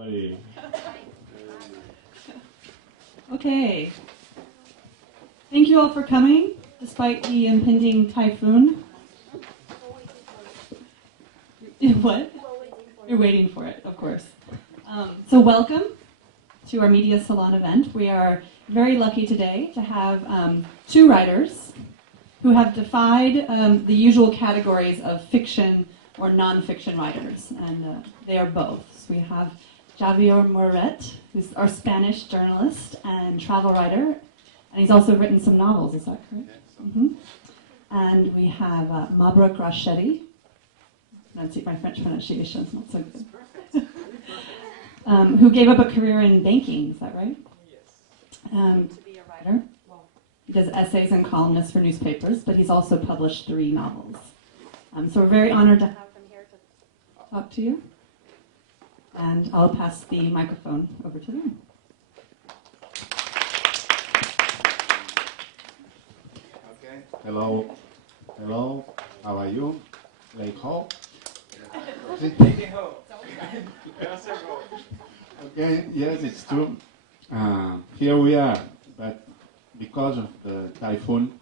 everybody. Okay. Thank you all for coming, despite the impending typhoon. What? You're waiting for it, of course. So welcome to our Media Salon event. We are very lucky today to have two writers who have defied the usual categories of fiction or non-fiction writers, and they are both. So we have Javier Moret, who's our Spanish journalist and travel writer, and he's also written some novels, is that correct? Yes. Mm-hmm. And we have Mabrouk Rachedi. My French pronunciation is not so good. Who gave up a career in banking, is that right? Yes. To be a writer. He does essays and columnists for newspapers, but he's also published 3 novels. So we're very honored to have him here to talk to you. And I'll pass the microphone over to them. Okay. Hello. Hello. How are you? Lake Hall? Okay. Yes, it's true. Here we are, but because of the typhoon,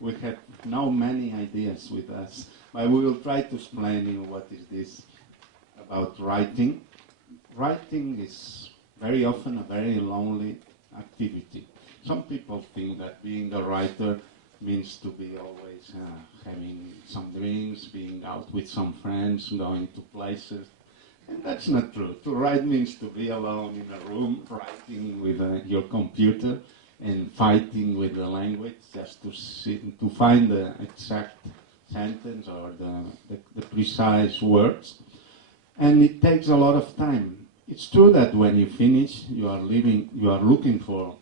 we have now many ideas with us. But we will try to explain you what is this about writing. Writing is very often a very lonely activity. Some people think that being a writer means to be always having some drinks, being out with some friends, going to places. And that's not true. To write means to be alone in a room, writing with your computer and fighting with the language just to find the exact sentence or the precise words. And it takes a lot of time. It's true that when you finish, you are looking for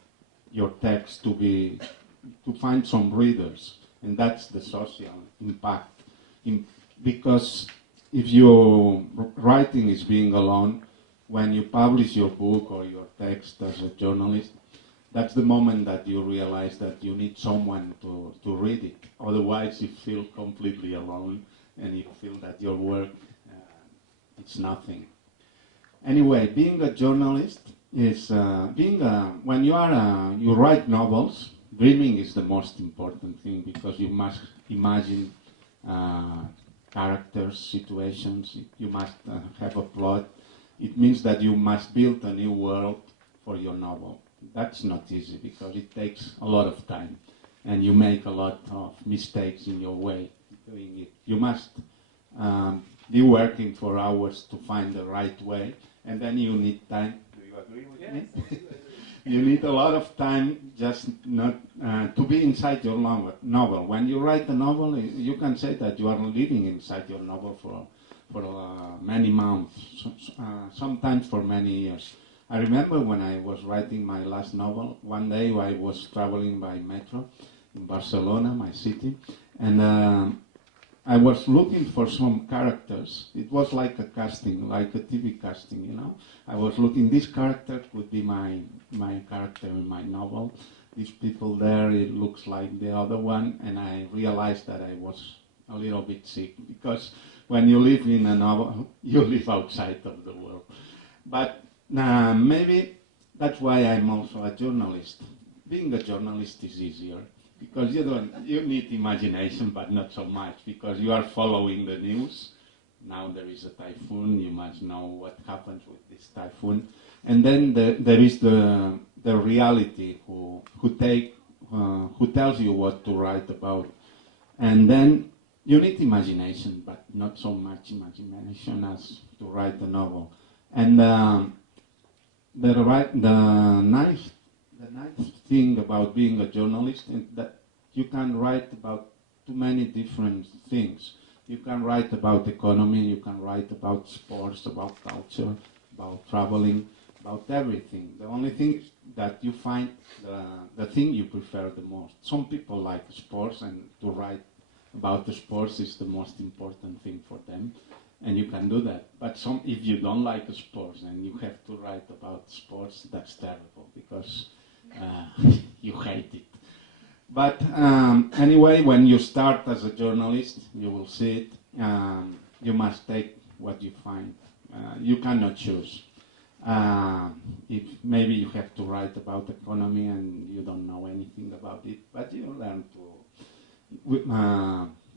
your text to find some readers, and that's the social impact. Because if your writing is being alone, when you publish your book or your text as a journalist, that's the moment that you realize that you need someone to read it. Otherwise, you feel completely alone, and you feel that your work it's nothing. Anyway, being a journalist is when you write novels. Dreaming is the most important thing because you must imagine characters, situations. You must have a plot. It means that you must build a new world for your novel. That's not easy because it takes a lot of time, and you make a lot of mistakes in your way doing it. You must be working for hours to find the right way, and then you need time. Do you agree with me? You need a lot of time just not to be inside your novel. When you write a novel, you can say that you are living inside your novel for many months, sometimes for many years. I remember when I was writing my last novel, one day I was traveling by metro in Barcelona, my city, and I was looking for some characters. It was like a casting, like a TV casting, you know. I was looking, this character could be my character in my novel. These people there, it looks like the other one, and I realized that I was a little bit sick, because when you live in a novel, you live outside of the world. But maybe that's why I'm also a journalist. Being a journalist is easier, because you need imagination, but not so much, because you are following the news. Now there is a typhoon, you must know what happens with this typhoon. And then there is the reality who tells you what to write about. And then you need imagination, but not so much imagination as to write a novel. And the nice thing about being a journalist is that you can write about too many different things. You can write about economy, you can write about sports, about culture, about traveling, about everything. The only thing is that you find the thing you prefer the most. Some people like sports, and to write about the sports is the most important thing for them, and you can do that. But if you don't like sports and you have to write about sports, that's terrible, because you hate it. But anyway, when you start as a journalist, you will see it. You must take what you find. You cannot choose. If maybe you have to write about economy and you don't know anything about it, but you learn to.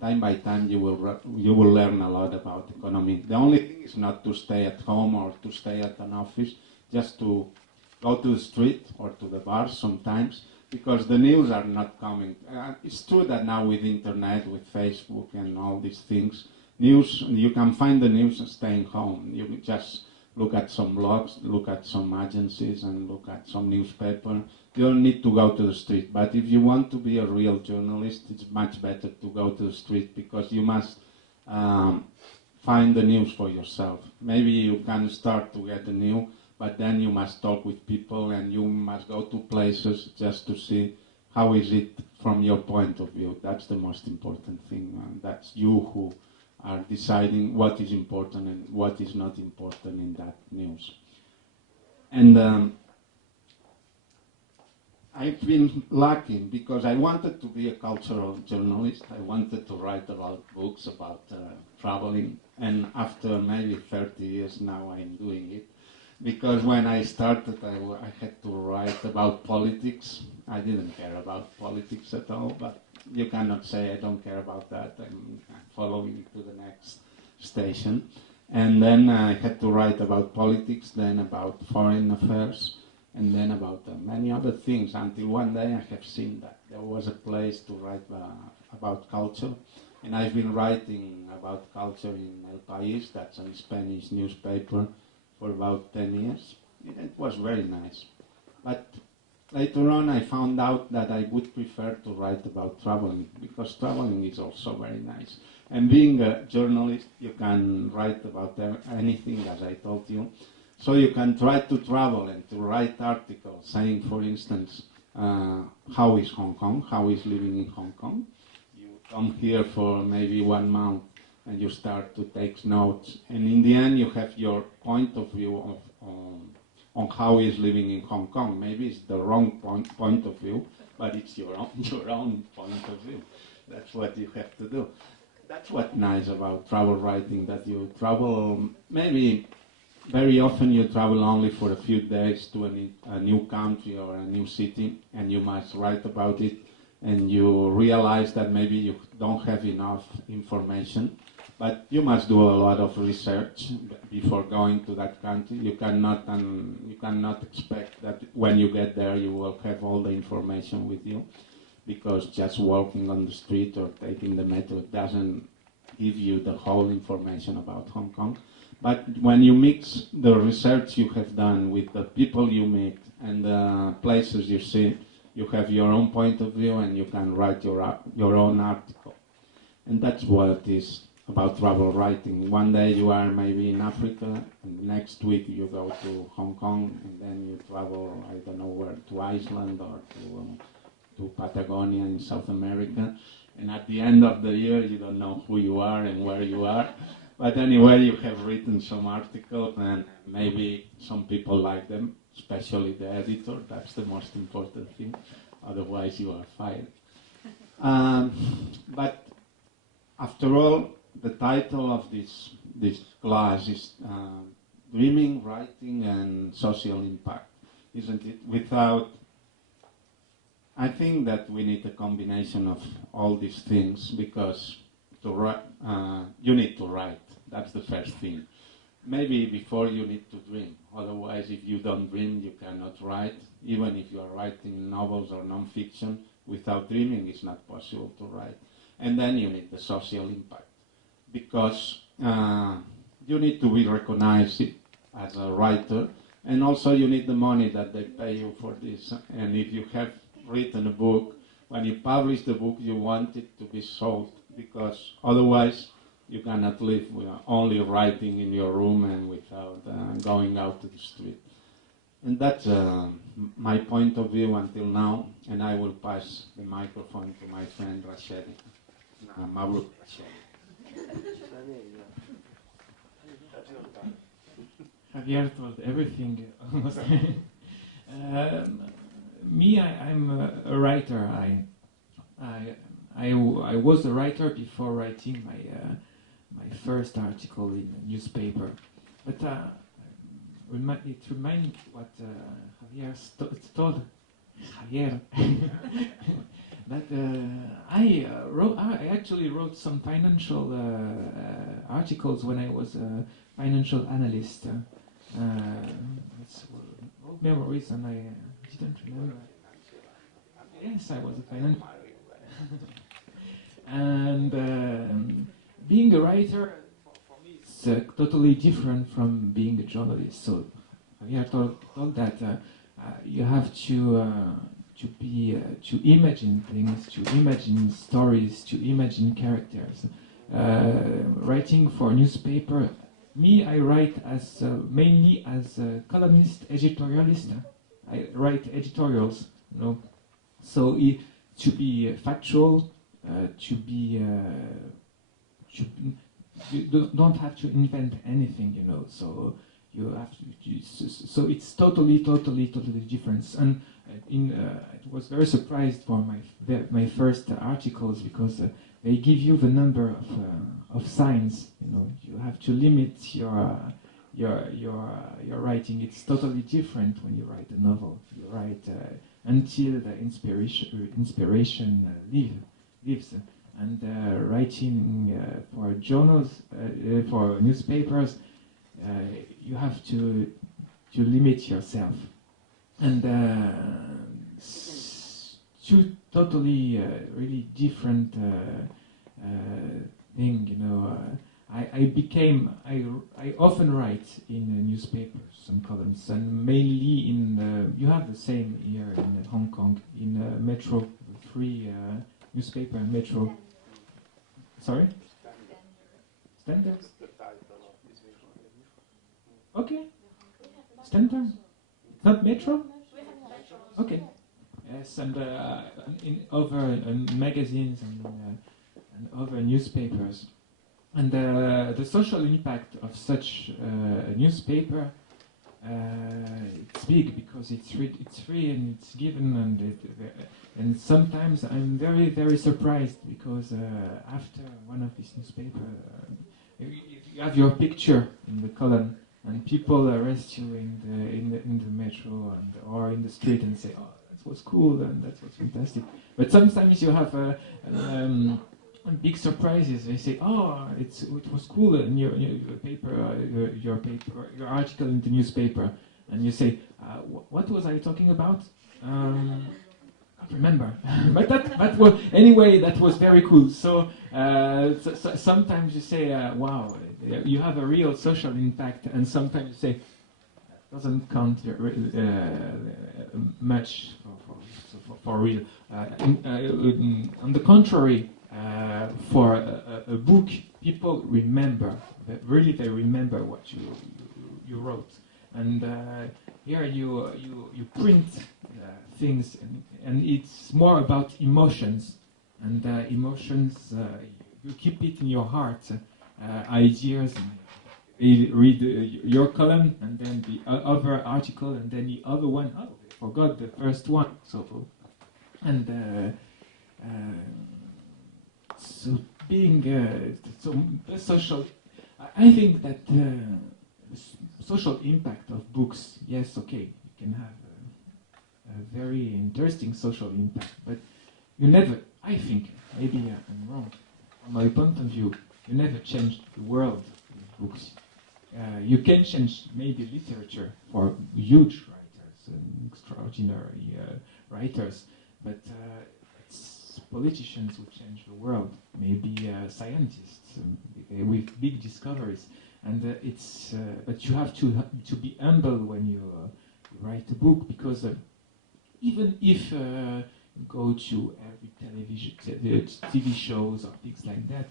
Time by time, you will learn a lot about economy. The only thing is not to stay at home or to stay at an office, just to go to the street or to the bar sometimes, because the news are not coming. It's true that now with internet, with Facebook and all these things, news, you can find the news staying home. You just look at some blogs, look at some agencies, and look at some newspaper. You don't need to go to the street. But if you want to be a real journalist, it's much better to go to the street, because you must find the news for yourself. Maybe you can start to get the news, but then you must talk with people and you must go to places just to see how is it from your point of view. That's the most important thing. That's you who are deciding what is important and what is not important in that news. And I've been lucky because I wanted to be a cultural journalist. I wanted to write a lot of books about traveling, and after maybe 30 years now I'm doing it. Because when I started, I had to write about politics. I didn't care about politics at all, but you cannot say I don't care about that. I'm following to the next station. And then I had to write about politics, then about foreign affairs, and then about many other things, until one day I have seen that there was a place to write about culture. And I've been writing about culture in El País, that's a Spanish newspaper, for about 10 years. It was very nice. But later on I found out that I would prefer to write about traveling, because traveling is also very nice. And being a journalist, you can write about anything, as I told you. So you can try to travel and to write articles saying, for instance, how is Hong Kong, how is living in Hong Kong. You come here for maybe 1 month and you start to take notes. And in the end, you have your point of view on how is living in Hong Kong. Maybe it's the wrong point of view, but it's your own point of view. That's what you have to do. That's what's nice about travel writing, that you travel, maybe very often you travel only for a few days to a new country or a new city, and you must write about it, and you realize that maybe you don't have enough information, but you must do a lot of research before going to that country. You cannot expect that when you get there you will have all the information with you, because just walking on the street or taking the metro doesn't give you the whole information about Hong Kong. But when you mix the research you have done with the people you meet and the places you see, you have your own point of view and you can write your own article. And that's what is about travel writing. One day you are maybe in Africa, and the next week you go to Hong Kong, and then you travel, I don't know where, to Iceland or to Patagonia in South America. And at the end of the year, you don't know who you are and where you are. But anyway, you have written some articles, and maybe some people like them, especially the editor. That's the most important thing. Otherwise, you are fired. But after all, the title of this class is Dreaming, Writing, and Social Impact, isn't it? I think that we need a combination of all these things, because you need to write. That's the first thing. Maybe before you need to dream. Otherwise, if you don't dream, you cannot write. Even if you are writing novels or non-fiction, without dreaming, it's not possible to write. And then you need the social impact, because you need to be recognized as a writer, and also you need the money that they pay you for this. And if you have written a book, when you publish the book, you want it to be sold, because otherwise you cannot live only writing in your room and without going out to the street. And that's my point of view until now, and I will pass the microphone to my friend Rashedi. Mabruk Rashedi. Javier told everything almost. Me, I'm a writer. I was a writer before writing my first article in a newspaper. But it reminded me what Javier told Javier that I actually wrote some financial articles when I was a financial analyst. It's old memories, and I didn't remember. Yes, I was a financial. And being a writer, for me, it's totally different from being a journalist. So we are told that you have to imagine things, to imagine stories, to imagine characters. Writing for a newspaper, I write as mainly as a columnist, editorialist. I write editorials, So to be factual, you don't have to invent anything, So you have to. So it's totally different. And it was very surprised for my first articles because they give you the number of signs. You have to limit your writing. It's totally different when you write a novel. You write until the inspiration lives. And writing for journals, for newspapers, you have to limit yourself. And two totally really different thing. I often write in newspapers, some columns, and mainly you have the same here in Hong Kong, in Metro, free newspaper and Metro. Sorry? Standard? Okay. Standard? Not Metro? Okay. Yes, and in other magazines and other newspapers. And the social impact of such a newspaper, it's big because it's free and it's given, and sometimes I'm very surprised because after one of these newspapers, you have your picture in the column, and people arrest you in the metro or in the street and say, "Oh, that was cool and that was fantastic." But sometimes you have big surprises. They say, "Oh, it was cool in your paper, your article in the newspaper," and you say, "What was I talking about?" Can't remember. But that was anyway. That was very cool. So sometimes you say, "Wow, you have a real social impact," and sometimes you say, "Doesn't count much for real." On the contrary. For a book, people remember. They remember what you wrote, and here you print things, and it's more about emotions, and emotions you keep it in your heart, ideas. You read your column, and then the other article, and then the other one. Oh, I forgot the first one. So being social, I think that social impact of books, yes, okay, you can have a very interesting social impact, but you never, I think, maybe I'm wrong, from my point of view, you never change the world with books. You can change maybe literature for huge writers, extraordinary writers, but politicians who change the world, maybe scientists with big discoveries, and but you have to be humble when you write a book, because even if you go to every TV shows or things like that,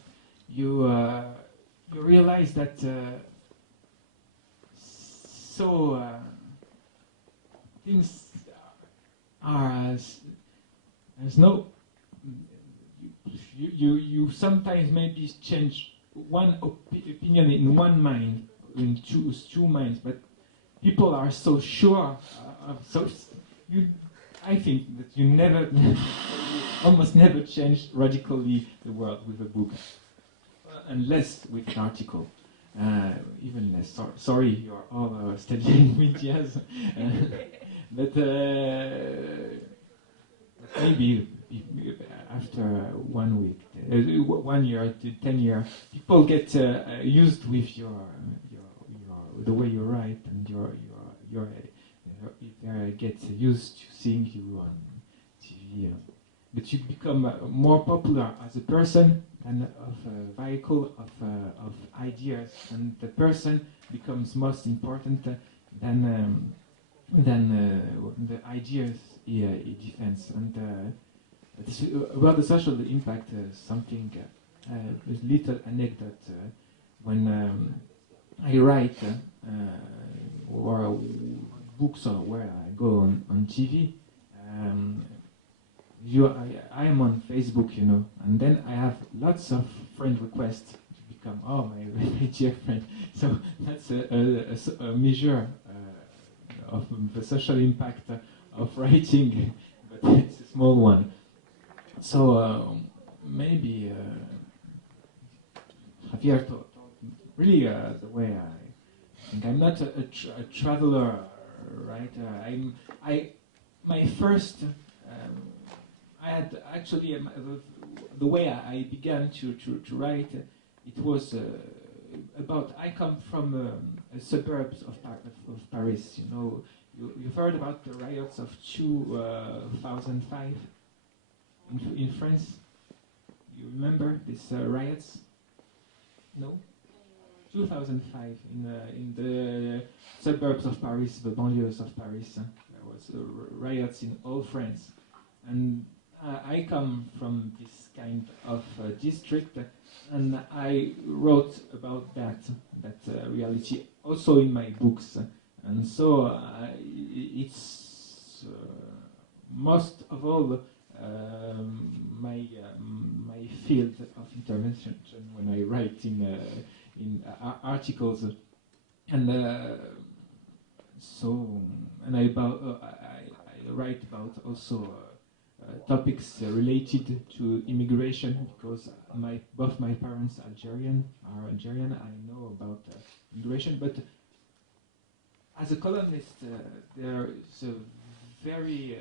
you realize that things are there's no. You sometimes maybe change one opinion in one mind, in two minds, but people are so sure. I think that you never, almost never change radically the world with a book, unless with an article. Even sorry, you're all studying medias, but maybe after 1 week, 1 year to 10 years, people get used with the way you write, and get used to seeing you on TV. But you become more popular as a person and of a vehicle of ideas, and the person becomes most important than the ideas he defends. And about the social impact, something a little anecdote when I write or books or where I go on TV. I am on Facebook, and then I have lots of friend requests to become my dear friend. So that's a measure of the social impact of writing, but it's a small one. So maybe Javier told really the way I think. I'm not a traveler writer. My first. I had actually the way I began to write. It was about. I come from suburbs of Paris. You've heard about the riots of 2005 in France. You remember these riots? No. 2005 in the suburbs of Paris, the banlieues of Paris. There was riots in all France, and I come from this kind of district, and I wrote about that reality also in my books, and so it's most of all my field of intervention when I write in articles, and I write about also. Topics related to immigration, because both my parents are Algerian. I know about immigration, but as a columnist, there is a very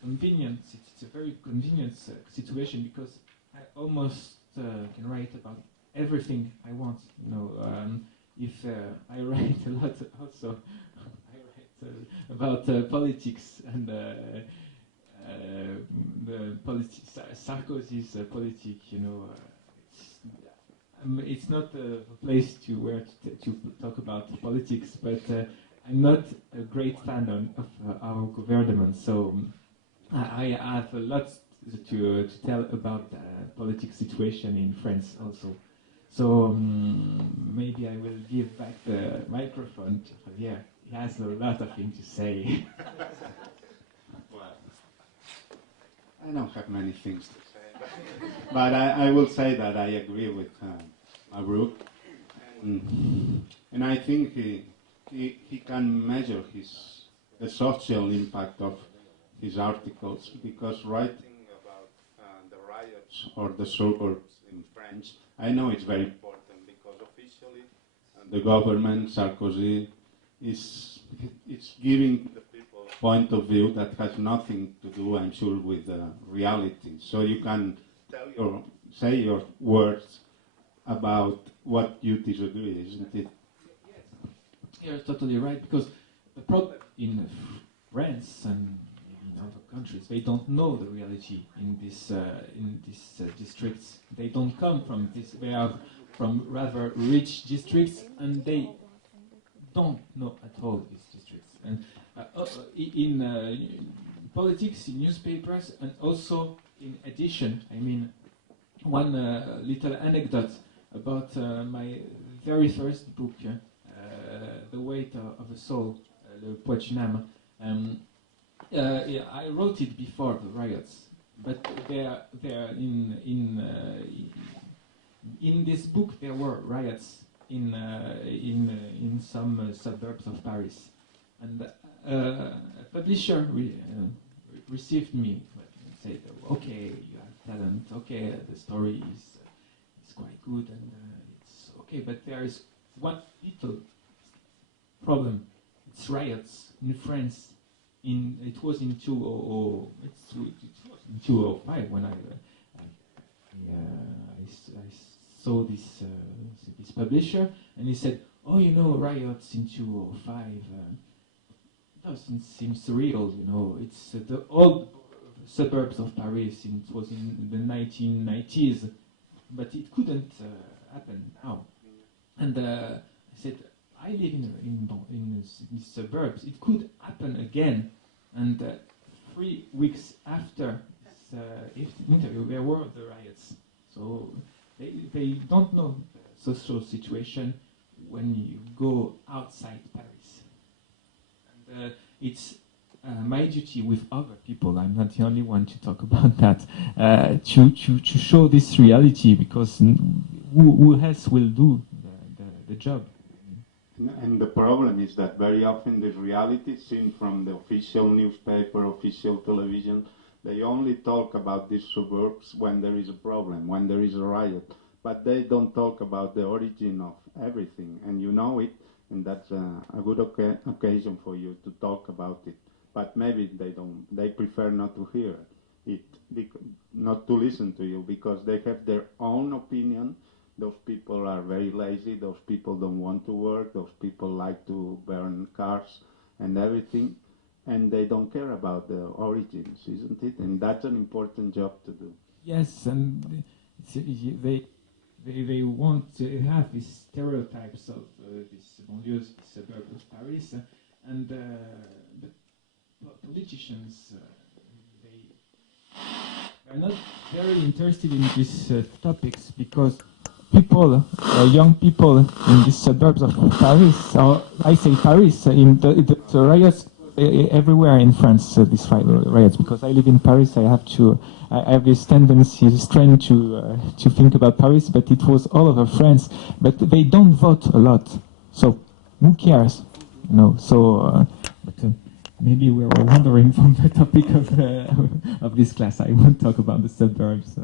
convenient. It's a very convenient situation, because I almost can write about everything I want. If I write a lot, also I write about politics and. The Sarkozy's politic, it's not a place to talk about politics, but I'm not a great fan of our government, so I have a lot to tell about the political situation in France also. So maybe I will give back the microphone to Javier. He has a lot of things to say. I don't have many things to say, but I will say that I agree with Mabruk, and I think he can measure the social impact of his articles, because writing about the riots or the suburbs in French, I know it's very important, because officially the government, Sarkozy, is giving the people a point of view that has nothing to do, I'm sure, with reality. So you can say your words about what you disagree, isn't it? Yes, you're totally right, because the problem in France and in other countries, they don't know the reality in these districts. They don't come from this. They are from rather rich districts, and they don't know at all these districts. And in politics, in newspapers, and also in edition. I mean, one little anecdote about my very first book, The Weight of a Soul, Le Poids d'une âme. I wrote it before the riots, but there in this book there were riots in some suburbs of Paris, and a publisher received me and said, "Okay, you have talent. Okay, the story is quite good, and it's okay, but there is one little problem. It's riots in France. It was in 2005 when I saw this publisher, and he said, "Oh, you know, riots in 2005 doesn't seem surreal. You know, it's the old suburbs of Paris. It was in the 1990s, but it couldn't happen now." And I said, "I live in these suburbs. It could happen again." And 3 weeks after this interview, there were the riots. So they don't know the social situation when you go outside Paris. And it's my duty with other people, I'm not the only one to talk about that, to show this reality, because who else will do the job? And the problem is that very often the reality seen from the official newspaper, official television, they only talk about these suburbs when there is a problem, when there is a riot. But they don't talk about the origin of everything, and you know it, and that's a good occasion for you to talk about it. But maybe they prefer not to hear it, not to listen to you, because they have their own opinion. Those people are very lazy, those people don't want to work, those people like to burn cars and everything, and they don't care about the origins, isn't it? And that's an important job to do. Yes, and they want to have these stereotypes of these banlieues, the suburbs of Paris, and the politicians, they are not very interested in these topics, because people, young people in the suburbs of Paris, or I say Paris, in the riots everywhere in France, these riots, because I live in Paris, I have this tendency, this trend to think about Paris, but it was all over France. But they don't vote a lot, so who cares? You know, so maybe we were wandering from the topic of this class. I won't talk about the suburbs.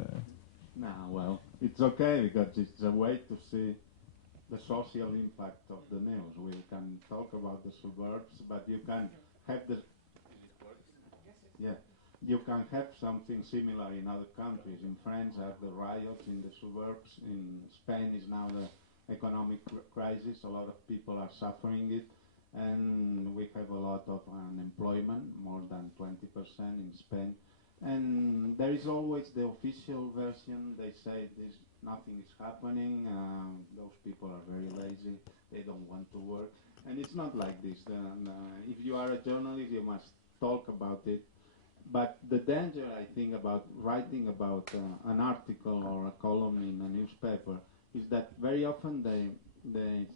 No, well, it's okay, because it's a way to see the social impact of the news. We can talk about the suburbs, but you can have you can have something similar in other countries. In France, have the riots in the suburbs. In Spain is now the economic crisis. A lot of people are suffering it, and we have a lot of unemployment, more than 20% in Spain. And there is always the official version. They say nothing is happening. Those people are very lazy. They don't want to work. And it's not like this. If you are a journalist, you must talk about it. But the danger, I think, about writing about an article or a column in a newspaper is that very often they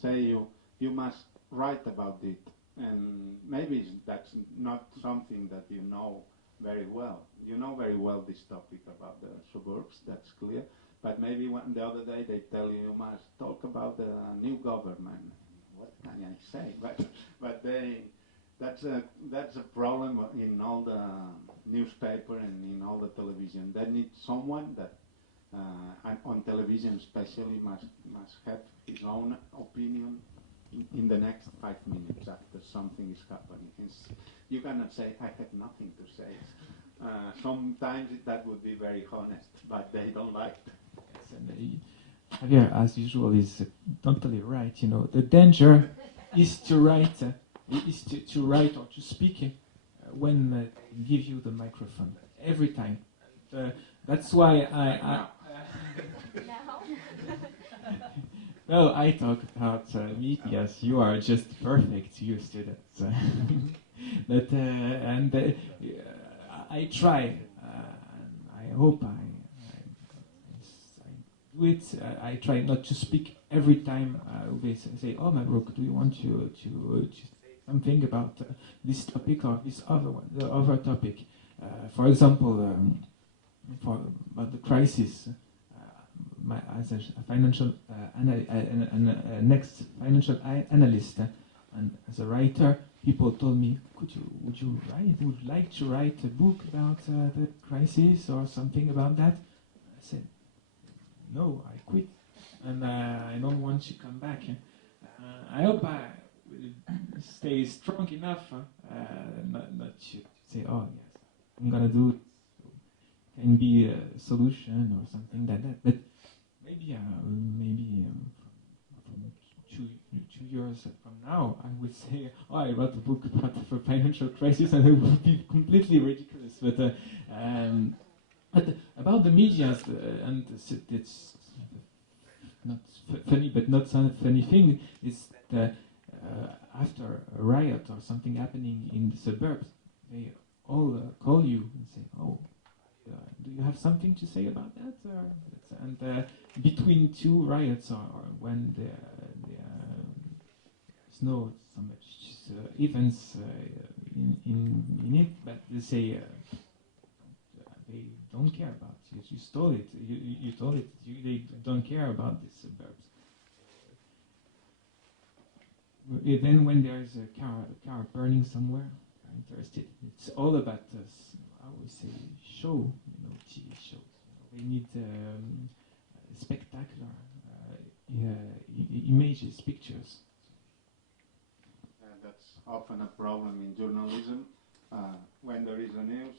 say you must write about it. And maybe that's not something that you know very well. You know very well this topic about the suburbs, that's clear. But maybe the other day they tell you must talk about the new government. What can I say? But that's a problem in all the newspaper and in all the television. They need someone that on television especially must have his own opinion in the next 5 minutes after something is happening. You cannot say, I have nothing to say. Sometimes that would be very honest, but they don't like that. Yes, and Javier, as usual, is totally right. You know, the danger is to write, to write or to speak when they give you the microphone every time. That's why I no, I talk about me. Yes, you are just perfect, you students. But I try. I hope I do it. I try not to speak every time. They say, "Oh, Mabrouk, do you want to say something about this topic or this other one, the other topic?" For example, about the crisis. As a financial next financial analyst and as a writer, people told me, would you like to write a book about the crisis or something about that? I said, no, I quit. and I don't want to come back. I hope I will stay strong enough, not to say, oh yes, I'm gonna do it. So can be a solution or something like that. But maybe from 2 years from now, I would say, oh, I wrote a book about the financial crisis, and it would be completely ridiculous. But about the media, and it's not funny, but not so funny thing is that after a riot or something happening in the suburbs, they all call you and say, "Oh, do you have something to say about that?" And between two riots, or when there's no so much events in it, but they say they don't care about it. You stole it. You told it. They don't care about the suburbs. Then when there's a car burning somewhere, I'm interested. It's all about I would say show, TV shows. We need spectacular images, pictures. That's often a problem in journalism. When there is a news,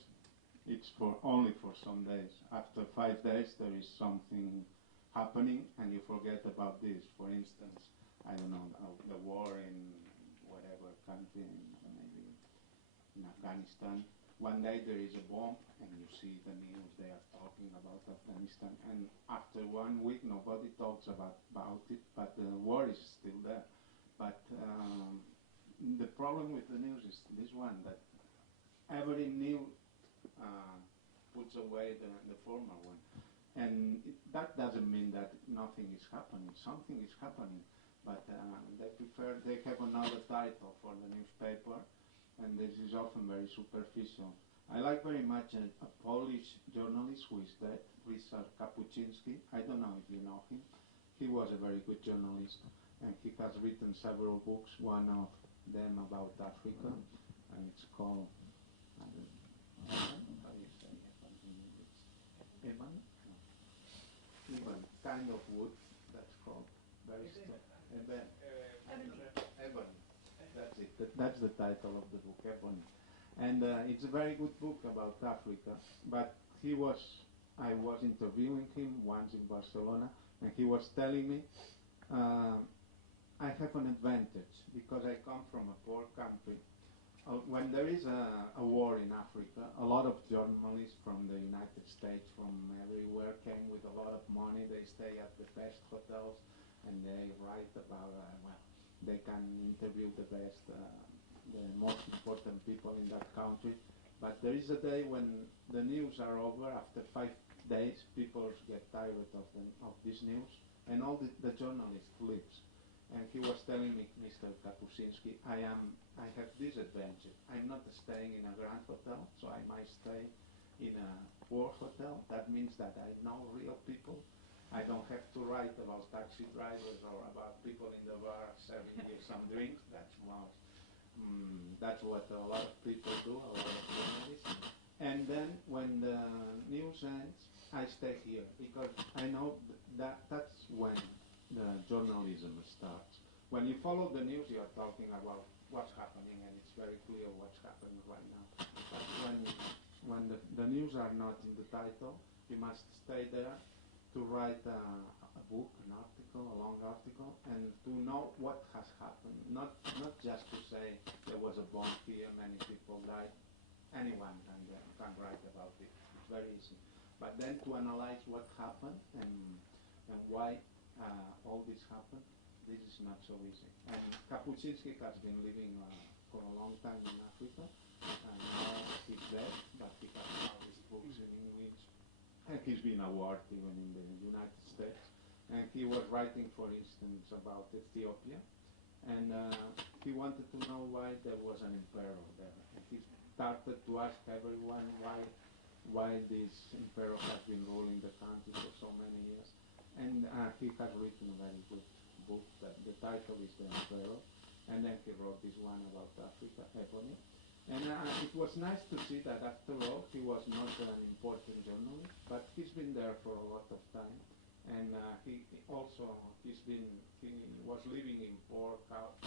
it's only for some days. After 5 days, there is something happening, and you forget about this. For instance, I don't know, the war in whatever country, maybe in Afghanistan. One day there is a bomb, and you see the news, they are talking about Afghanistan, and after 1 week nobody talks about it, but the war is still there. But the problem with the news is this one, that every new puts away the former one. And that doesn't mean that nothing is happening. Something is happening, but they have another title for the newspaper, and this is often very superficial. I like very much a Polish journalist who is dead, Ryszard Kapuczynski. I don't know if you know him. He was a very good journalist, and he has written several books, one of them about Africa, and it's called, I don't know, how do you say Evan? No. Evan, kind of wood, that's called. Very Evan. Evan. That's it. That's the title of the book, Ebony. And it's a very good book about Africa. But I was interviewing him once in Barcelona, and he was telling me, I have an advantage because I come from a poor country. When there is a war in Africa, a lot of journalists from the United States, from everywhere, came with a lot of money. They stay at the best hotels, and they write about, they can interview the best, the most important people in that country. But there is a day when the news are over. After 5 days, people get tired of this news, and all the journalist leaves. And he was telling me, Mr. Kapuczynski, I have this advantage. I'm not staying in a grand hotel, so I might stay in a poor hotel. That means that I know real people. I don't have to write about taxi drivers or about people in the bar serving you some drinks. That's what a lot of people do, a lot of journalists. And then when the news ends, I stay here because I know that's when the journalism starts. When you follow the news, you are talking about what's happening, and it's very clear what's happening right now. But when the news are not in the title, you must stay there to write a book, an article, a long article, and to know what has happened. Not just to say there was a bomb here, many people died. Anyone can write about it. It's very easy. But then to analyze what happened and why all this happened, this is not so easy. And Kapuczynski has been living for a long time in Africa, and now he's dead, but he has published books in English, and he's been awarded even in the United States. And he was writing, for instance, about Ethiopia, and he wanted to know why there was an emperor there. And he started to ask everyone why this emperor has been ruling the country for so many years. And he has written a very good book. The title is The Emperor. And then he wrote this one about Africa, Ebony. And it was nice to see that after all, he was not an important journalist, but he's been there for a lot of time. and he was living in poor house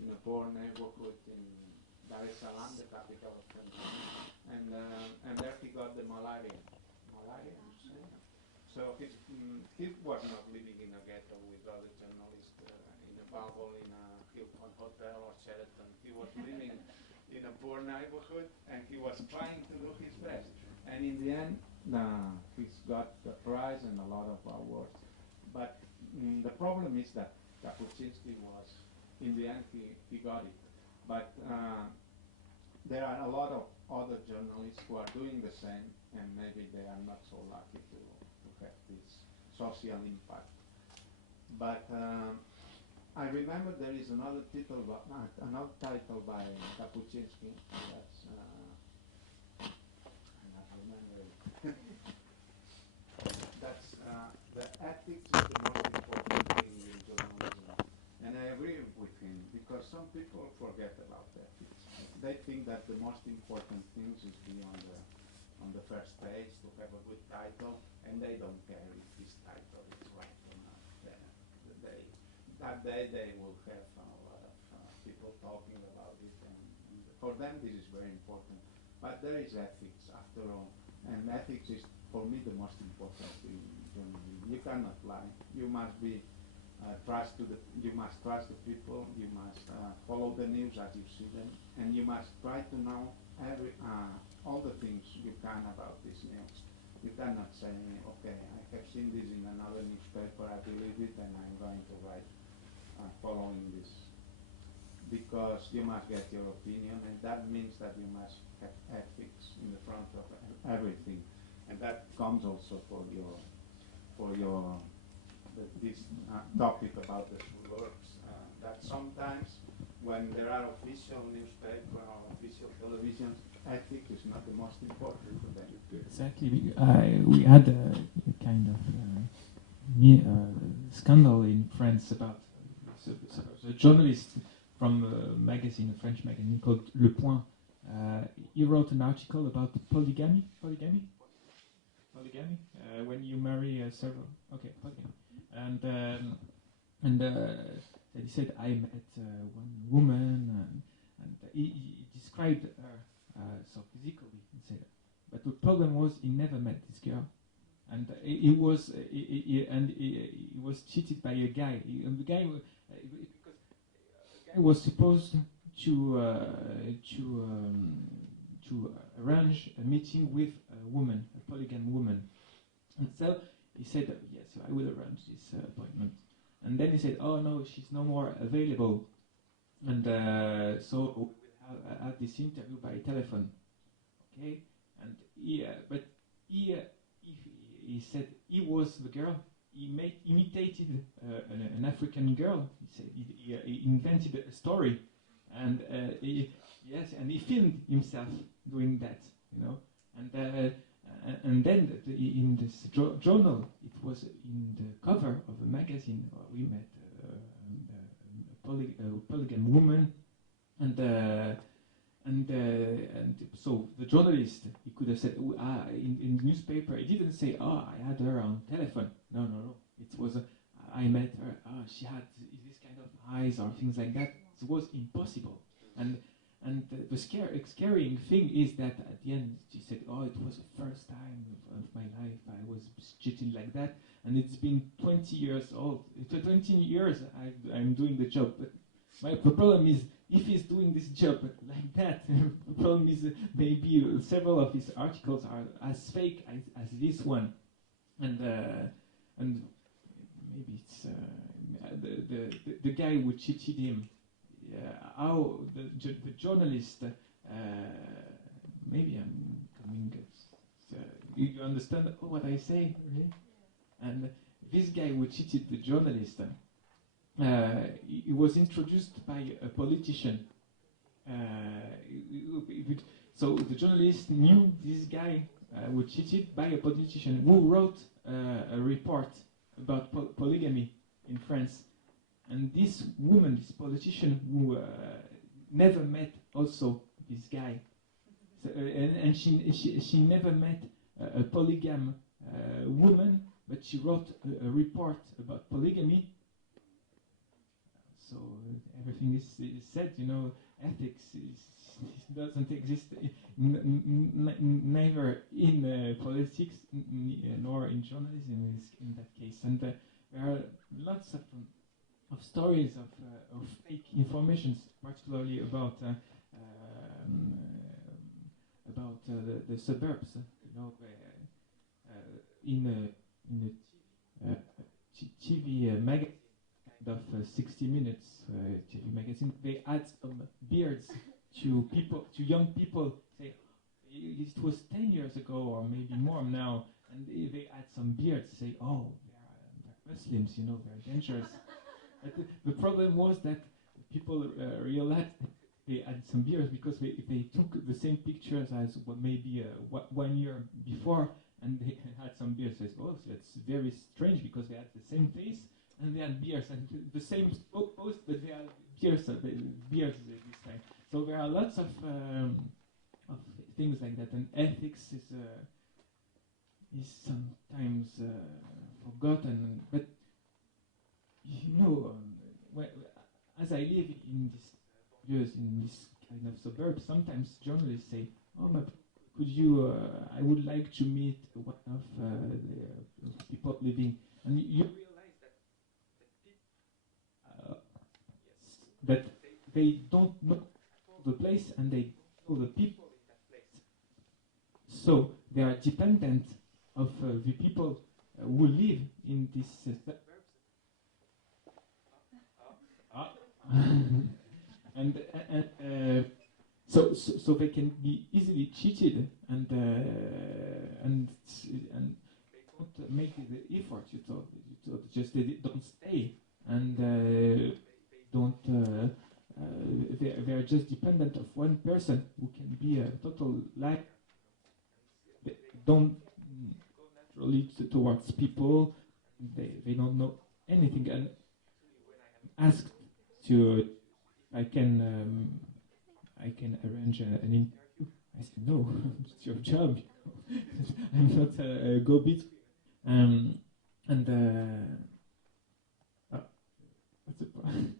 in a poor neighborhood in Dar es Salaam, the capital of Tanzania, and there he got the malaria. Malaria, you say? So he was not living in a ghetto with other journalists in a bubble in a Hilton hotel or Sheraton. He was living in a poor neighborhood, and he was trying to do his best. And in the end, he's got the prize and a lot of awards. But the problem is that Kapuscinski was, in the end, he got it. But there are a lot of other journalists who are doing the same, and maybe they are not so lucky to have this social impact. But I remember there is another title, another title by Kapuscinski. That's I'm not remembering. That's the ethics is the most important thing in journalism, and I agree with him because some people forget about ethics. They think that the most important things is be on the first page to have a good title, and they don't care if this title is right or not. That day they will have a lot of people talking about it, and for them this is very important. But there is ethics after all, and ethics is for me the most important thing in journalism. You cannot lie. You must be you must trust the people. You must follow the news as you see them, and you must try to know all the things you can about this news. You cannot say, okay, I have seen this in another newspaper, I believe it, and I'm going to write following this. Because you must get your opinion, and that means that you must have ethics in the front of everything. And that comes also for this topic about the works. That sometimes when there are official newspaper or official televisions, ethics is not the most important for them. Exactly. We had a kind of scandal in France about a journalist from a magazine, a French magazine called Le Point. He wrote an article about polygamy. When you marry several. Okay, polygamy. And he said, I met one woman, and he described her so physically. He said, but the problem was he never met this girl, and he was cheated by a guy. And the guy was supposed to arrange a meeting with a woman, a polygam woman, and so he said, yes, I will arrange this appointment. And then he said, oh no, she's no more available, and so we'll have this interview by telephone. Okay, and he said he was the girl. He imitated an African girl. He said he invented a story, and he filmed himself doing that, and then in this journal, it was in the cover of a magazine. We met a polygam woman, and so the journalist, he could have said in the newspaper. He didn't say, I had her on telephone. No. It was I met her. She had this kind of eyes or things like that. It was impossible. And the scaring thing is that at the end she said, it was the first time of my life I was cheating like that, and it's been 20 years old. 20 years I'm doing the job. But the problem is, if he's doing this job like that, the problem is maybe several of his articles are as fake as this one, and maybe it's the guy who cheated him. How the journalist, maybe I'm coming. You understand what I say, really? And this guy who cheated the journalist, he was introduced by a politician. So the journalist knew this guy who cheated by a politician who wrote a report about polygamy in France. And this woman, this politician, who never met also this guy, so, and she never met a polygam woman but she wrote a report about polygamy. So everything is said, you know, ethics doesn't exist neither in politics nor in journalism in that case. And there are lots of stories of fake information, particularly about the suburbs. You know, in a TV magazine, kind of 60 Minutes TV magazine, they add some beards to young people. Say it was 10 years ago or maybe more now, and they add some beards. Say, oh, they're Muslims, you know, they're dangerous. But the problem was that people realized they had some beards because they took the same pictures as maybe 1 year before, and they had some beards. Says, oh, so it's very strange because they had the same face and they had beards and the same post, but they had beards this time. So there are lots of things like that, and ethics is sometimes forgotten. But you know, as I live in this years in this kind of suburb, sometimes journalists say, "Oh, but could you? I would like to meet one of the people living," and you realize that they don't know the place and they know the people in that place. So they are dependent of the people who live in these suburbs. And so they can be easily cheated, and they don't make the effort. You thought just they don't stay, and they don't. They are just dependent of one person who can be a total liar. They don't go naturally towards people. They don't know anything. And when I am asked to, I can arrange an interview. I said, no, it's your job. I'm not a go-between. What's the point?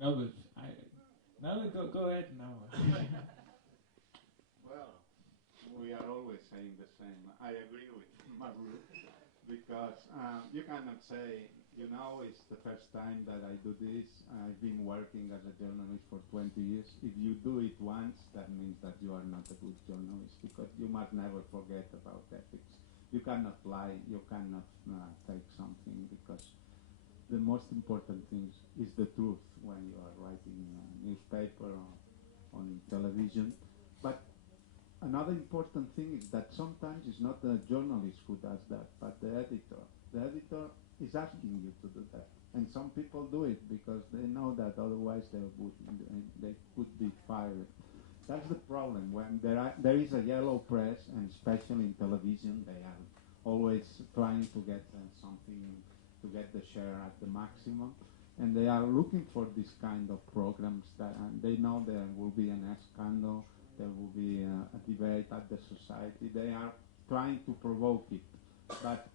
No, but go ahead now. Well, we are always saying the same. I agree with Maru, because you cannot say, you know, it's the first time that I do this. I've been working as a journalist for 20 years. If you do it once, that means that you are not a good journalist, because you must never forget about ethics. You cannot lie, you cannot take something, because the most important thing is the truth when you are writing a newspaper or on television. But another important thing is that sometimes it's not the journalist who does that, but the editor. The editor is asking you to do that. And some people do it because they know that otherwise they could be fired. That's the problem. When there is a yellow press, and especially in television, they are always trying to get something, to get the share at the maximum, and they are looking for this kind of programs that, and they know there will be a scandal, there will be a debate at the society. They are trying to provoke it, but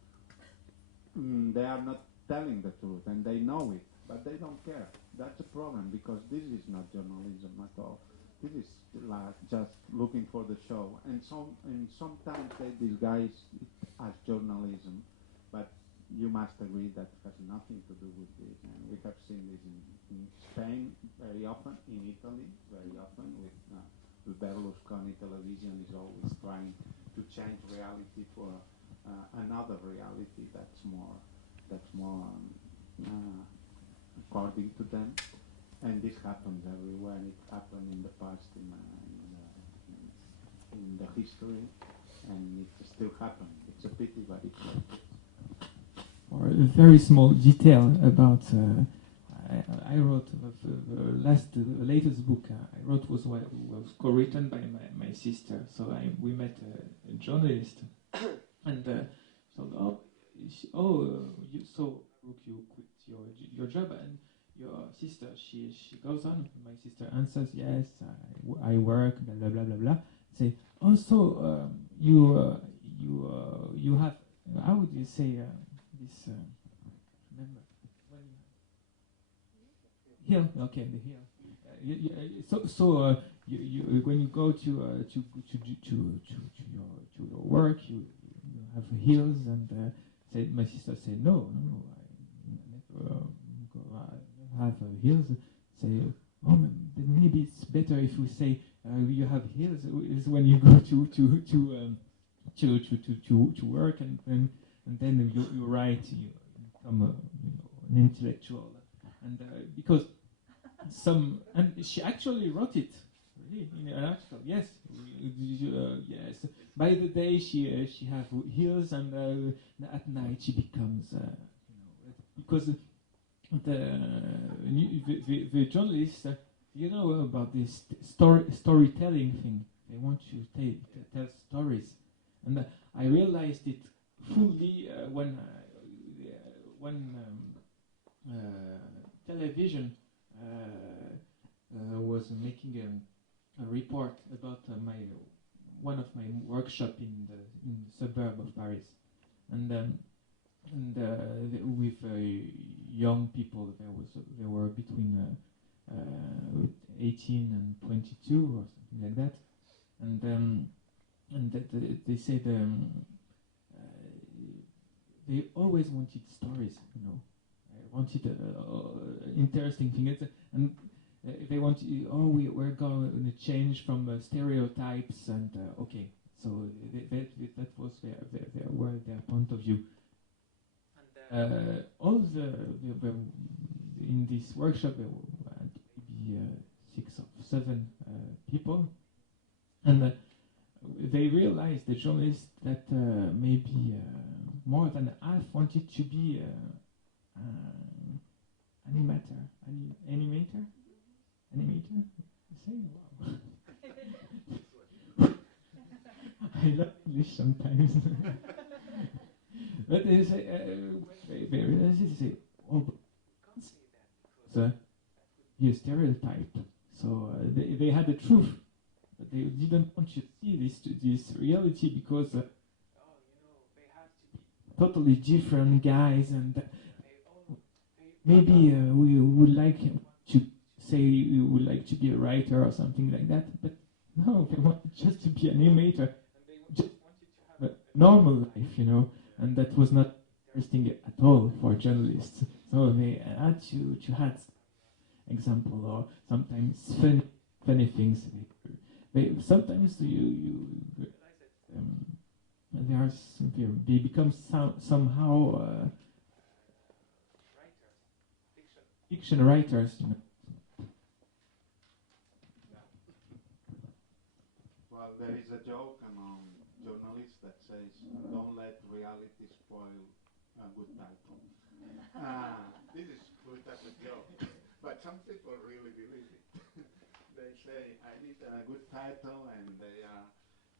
they are not telling the truth, and they know it, but they don't care. That's a problem, because this is not journalism at all. This is like just looking for the show, and sometimes they disguise it as journalism, but you must agree that has nothing to do with this. And we have seen this in Spain very often, in Italy very often, with Berlusconi television is always trying to change reality for another reality that's more according to them. And this happens everywhere. It happened in the past, in the history, and it still happens. It's a pity, but it happens. Or a very small detail about I wrote the latest book I wrote was co-written by my sister. So we met a journalist, and you quit your job, and your sister she goes on. My sister answers, yes, I work, blah blah blah blah blah. say also you have how would you say this remember when here okay the here you when you go to your work you have heels and say my sister said no I never have heels say oh then maybe it's better if we say you have heels is when you go to work and then you write you become an intellectual and because some and she actually wrote it really in an article yes yes by the day she have heels and at night she becomes because the journalists you know about this storytelling thing they want you to tell stories and I realized it fully when television was making a report about one of my workshop in the suburb of Paris, and with young people there were between 18 and 22 or something like that, and they said they always wanted stories, wanted interesting things, and they wanted, we're going to change from stereotypes, and okay, so that was their point of view. And all in this workshop there were maybe 6 or 7 people, and they realized, the journalists, that maybe more than half wanted to be animator. You say, wow. I love English sometimes. But they say, they realize it, they say, but we can't say that because you're a stereotype. So they had the truth, but they didn't want you to see this reality because, they have to be totally different guys, and maybe we would like to say we would like to be a writer or something like that, but no, they wanted just to be an animator, and they just wanted to have a normal life, and that was not interesting at all for journalists. So they had to have example or sometimes funny things. They sometimes you realize that they become somehow fiction writers. Well, there is a joke among journalists that says, "Don't let reality spoil a good title." This is good as a joke, but some people really believe it. They say, "I need a good title," and they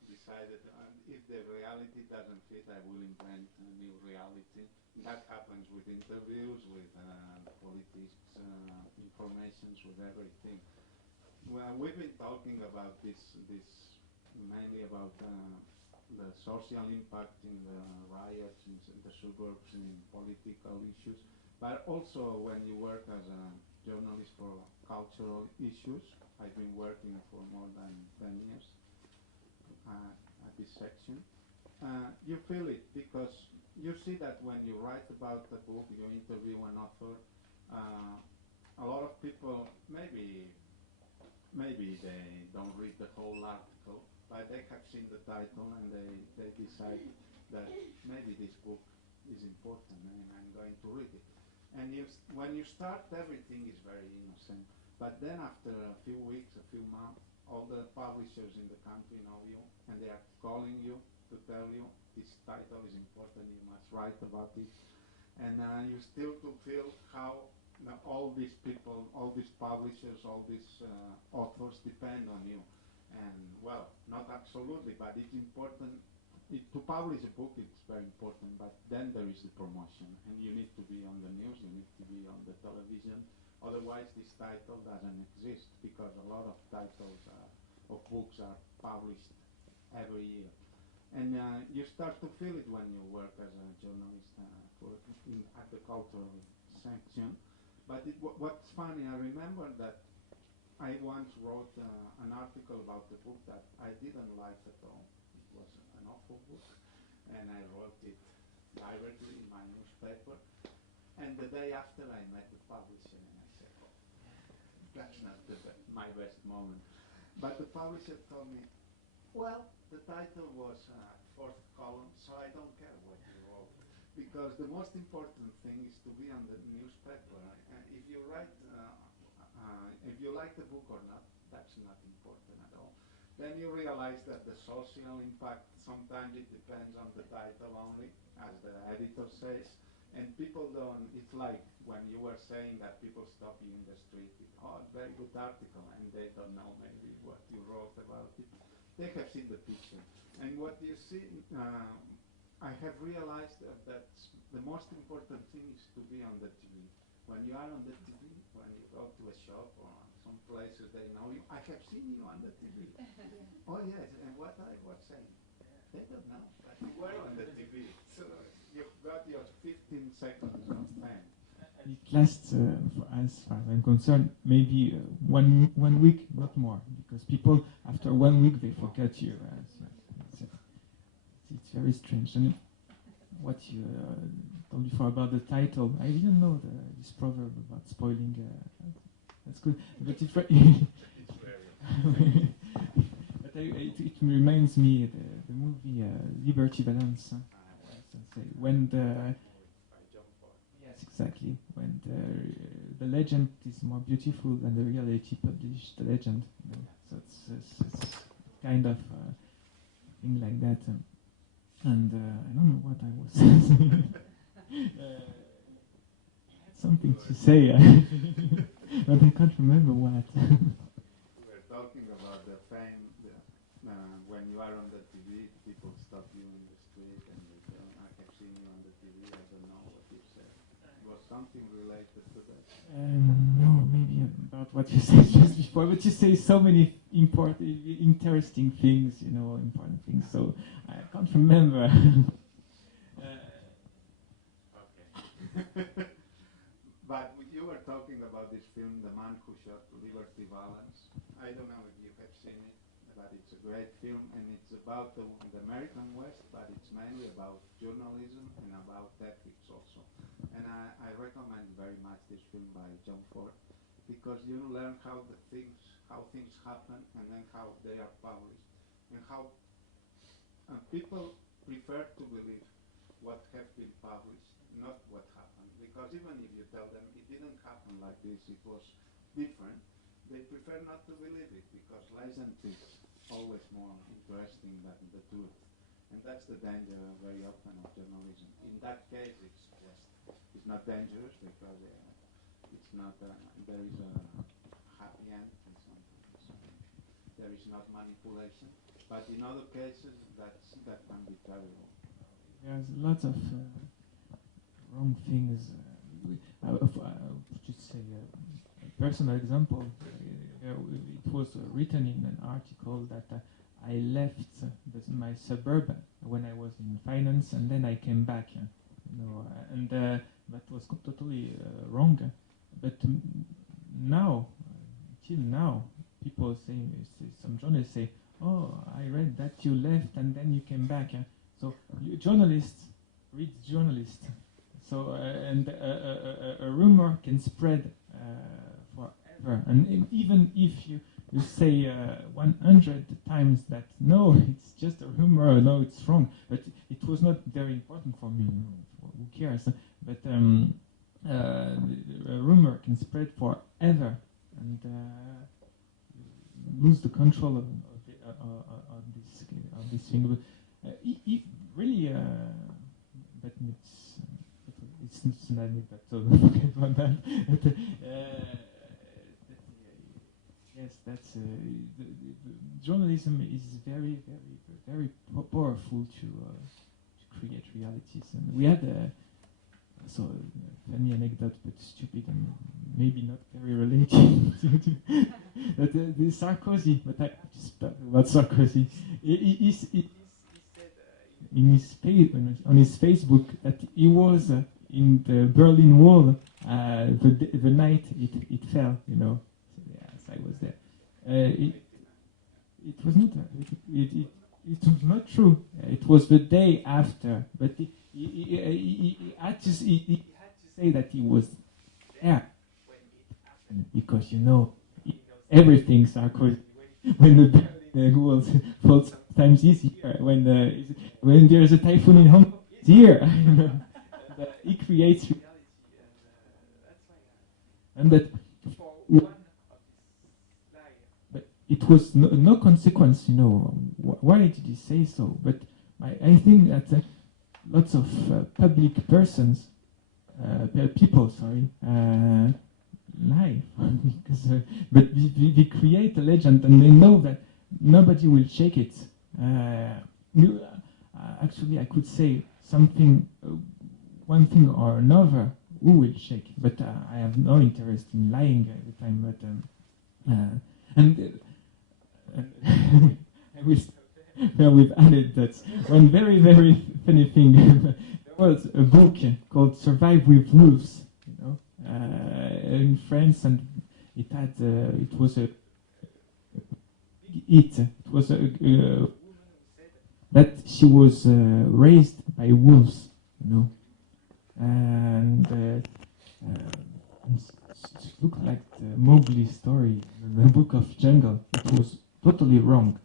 decided, if the reality doesn't fit, I will invent a new reality. That happens with interviews, with politics, informations, with everything. Well, we've been talking about this mainly about the social impact in the riots in the suburbs, in political issues, but also when you work as a journalist for cultural issues. I've been working for more than 10 years at this section. You feel it because you see that when you write about a book, you interview an author, a lot of people maybe they don't read the whole article, but they have seen the title and they decide that maybe this book is important and I'm going to read it. And when you start, everything is very innocent. But then after a few weeks, a few months, all the publishers in the country know you and they are calling you to tell you this title is important, you must write about it. And you still to feel how all these people, all these publishers, all these authors depend on you. And well, not absolutely, but it's important. To publish a book, it's very important, but then there is the promotion, and you need to be on the news, you need to be on the television, otherwise this title doesn't exist, because a lot of titles of books are published every year. And you start to feel it when you work as a journalist at the cultural section. But what's funny, I remember that I once wrote an article about the book that I didn't like at all. It was an awful book, and I wrote it directly in my newspaper. And the day after, I met the publisher, and I said, "Oh, that's not my best moment." But the publisher told me, "Well, the title was fourth column, so I don't care what you wrote, because the most important thing is to be on the newspaper. If you write, if you like the book or not, that's not important at all." Then you realize that the social impact, sometimes it depends on the title only, as the editor says, and people don't, it's like when you were saying that people stop you in the street, "Oh, very good article," and they don't know maybe what you wrote about it. They have seen the picture. And what you see, I have realized that the most important thing is to be on the TV. When you are on the TV, when you go to a shop or some places they know you, "I have seen you on the TV." "Oh yes, and what I was saying?" They don't know, but you were on the TV. So you've got your 15 seconds of fame. And it lasts, as far as I'm concerned, maybe one week, not more, because people after 1 week they forget you. It's very strange. And what you told before about the title, I didn't know this proverb about spoiling. That's good, but it's very. But it reminds me the movie Liberty Balance. When the yes, exactly, when the legend is more beautiful than the reality published the legend. You know? So it's kind of thing like that. And I don't know what I was saying. I had something to say, but I can't remember what. We were talking about the fame. When you are on the TV, people stop you in the street and they say, "I have seen you on the TV, I don't know what you said." Was something related to that? No, maybe about what you said just before, but you say so many interesting things, you know, important things, so I can't remember. Okay. But you were talking about this film, The Man Who Shot Liberty Valance. I don't know if you have seen it, but it's a great film, and it's about the American West, but it's mainly about journalism and about ethics also. And I recommend very much this film by John Ford, because you learn how things happen, and then how they are published, and how people prefer to believe what have been published, not what happened. Because even if you tell them it didn't happen like this, it was different, they prefer not to believe it, because legend is always more interesting than the truth. And that's the danger very often of journalism. In that case, it's not dangerous, because it's not there is a happy end, and sometimes there is not manipulation. But in other cases, that can be terrible. There's lots of wrong things. I would just say a personal example. It was written in an article that I left my suburb when I was in finance, and then I came back. You know, and that was totally wrong. But now, till now, people say, some journalists say, "Oh, I read that you left and then you came back." So journalists read journalists. So and a rumor can spread forever. And even if you say 100 times that no, it's just a rumor, no, it's wrong, but it was not very important for me. You know, who cares? But a rumor can spread forever, and lose the control of this thing. Really, but it's not that. So don't forget about that. But, yes, that's the journalism is very, very, very powerful to create realities. And we had So, funny anecdote, but stupid and maybe not very related. But the Sarkozy, but I just talk about Sarkozy. He said in his on his Facebook that he was in the Berlin Wall the night it fell. You know, so, yes, I was there. It was not. It was not true. It was the day after, but he had to say that he was there when it happened because he knows everything. Sarkozy, when the Berlin Wall falls, sometimes he's here. When there's a typhoon in Hong Kong, he's here. He creates reality, and that for one. It was no consequence, you know. Why did he say so? But I think that lots of public persons, people, sorry, lie. Because, but we create a legend and they know that nobody will shake it. Actually, I could say something, one thing or another, who will shake? But I have no interest in lying every time. But and I will stop where we've added that one very, very funny thing. There was a book called Survive with Wolves, you know, in France, and it had it was a big hit. It was a woman that she was raised by wolves, you know, and it looked like the Mowgli story, the Book of Jungle. It was totally wrong,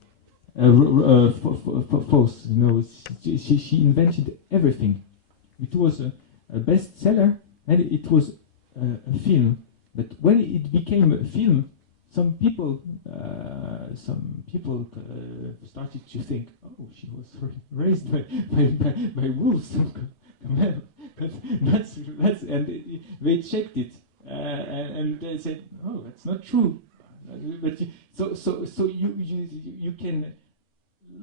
false. You know, she invented everything. It was a bestseller, and it was a film. But when it became a film, some people started to think, oh, she was raised by wolves. That's and they checked it, and they said, oh, that's not true. But so you can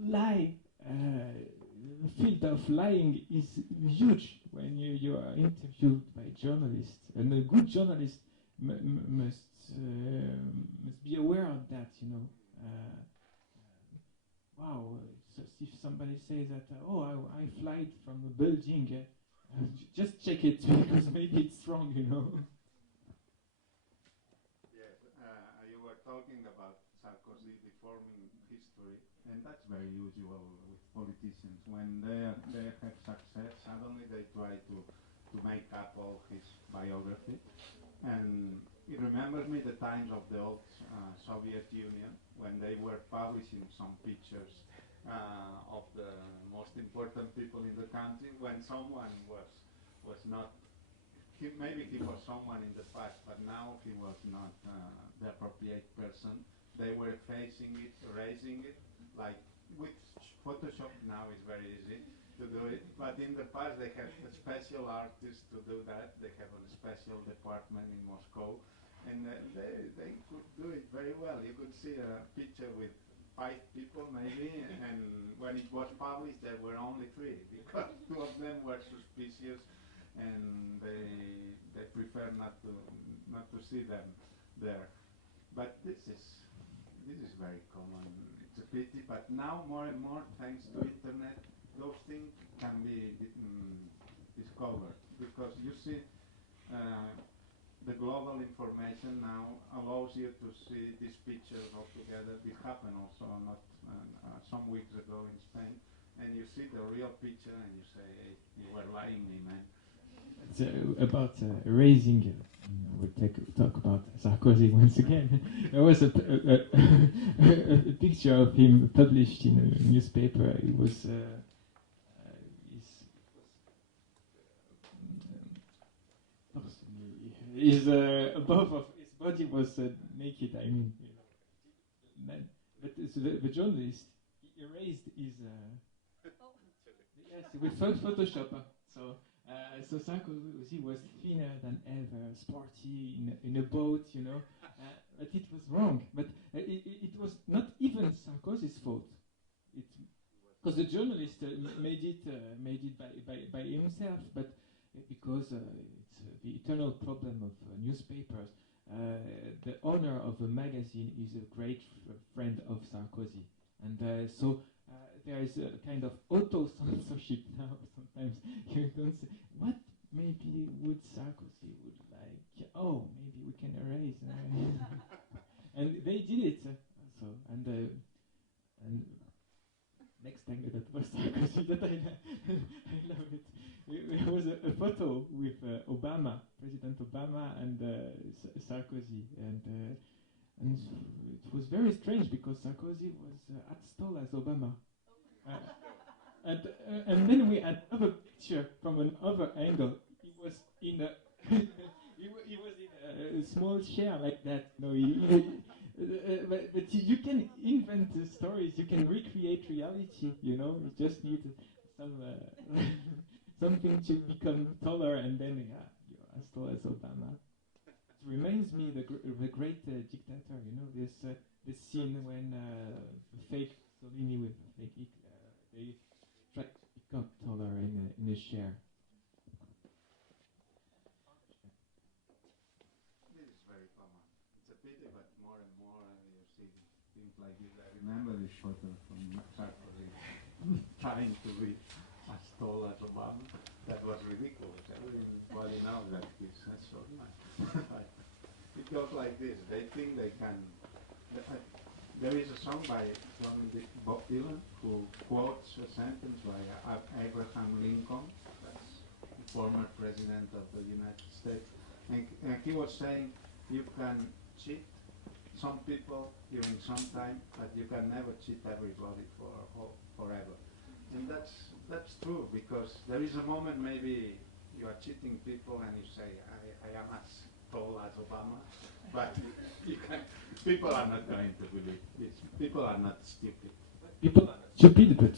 lie. The field of lying is huge when you are interviewed by journalists, and a good journalist must be aware of that. You know, wow. So if somebody says that, I flied from a building, just check it because maybe it's wrong. You know. You were talking about Sarkozy deforming history, and that's very usual with politicians. When they have success, suddenly they try to make up all his biography. And it remembers me the times of the old Soviet Union, when they were publishing some pictures of the most important people in the country, when someone was not. Maybe he was someone in the past, but now he was not the appropriate person. They were facing it, erasing it, like with Photoshop now is very easy to do it, but in the past they had a special artist to do that. They have a special department in Moscow, and they could do it very well. You could see a picture with 5 people maybe, and when it was published there were only 3, because 2 of them were suspicious, and they prefer not to see them there. But this is very common. It's a pity, but now more and more, thanks to internet, those things can be discovered, because you see the global information now allows you to see these pictures all together. This happened also not some weeks ago in Spain, and you see the real picture and you say, hey, you were lying me, man. It's about erasing. We'll talk about Sarkozy once again. There was a picture of him published in a newspaper. It was above of his body was naked. I mean, you know, but the journalist erased his yes with Photoshop. So Sarkozy was thinner than ever, sporty in a boat, you know. But it was wrong. But it was not even Sarkozy's fault. Because the journalist made it by himself. But because it's the eternal problem of newspapers. The owner of a magazine is a great friend of Sarkozy, and so there is a kind of auto-censorship now. Sometimes you don't say, what maybe would Sarkozy would like? Oh, maybe we can erase. And they did it. So and next time that was Sarkozy, that I love it. There was a photo with Obama, President Obama, and Sarkozy, and it was very strange because Sarkozy was as tall as Obama. And then we had another picture from another angle. He was in a he was in a small chair like that. No, but you can invent stories. You can recreate reality. You know, you just need some something to become taller, and then you're as tall as Obama. It reminds me the great dictator. You know, this the scene when the fake Mussolini with the fake Hitler, they try to become taller in a chair. This is very common. It's a pity, but more and more you see things like this. I remember this photo from Sarkozy trying to be as tall as Obama. That was ridiculous. Everybody knows that he's a short man. It goes like this. They think they can. There is a song by Bob Dylan who quotes a sentence by Abraham Lincoln, that's the former president of the United States, and he was saying, you can cheat some people during some time, but you can never cheat everybody forever. And that's true, because there is a moment maybe you are cheating people and you say, I am as tall as Obama, but people are not going to believe this. People are not stupid. People are not stupid, but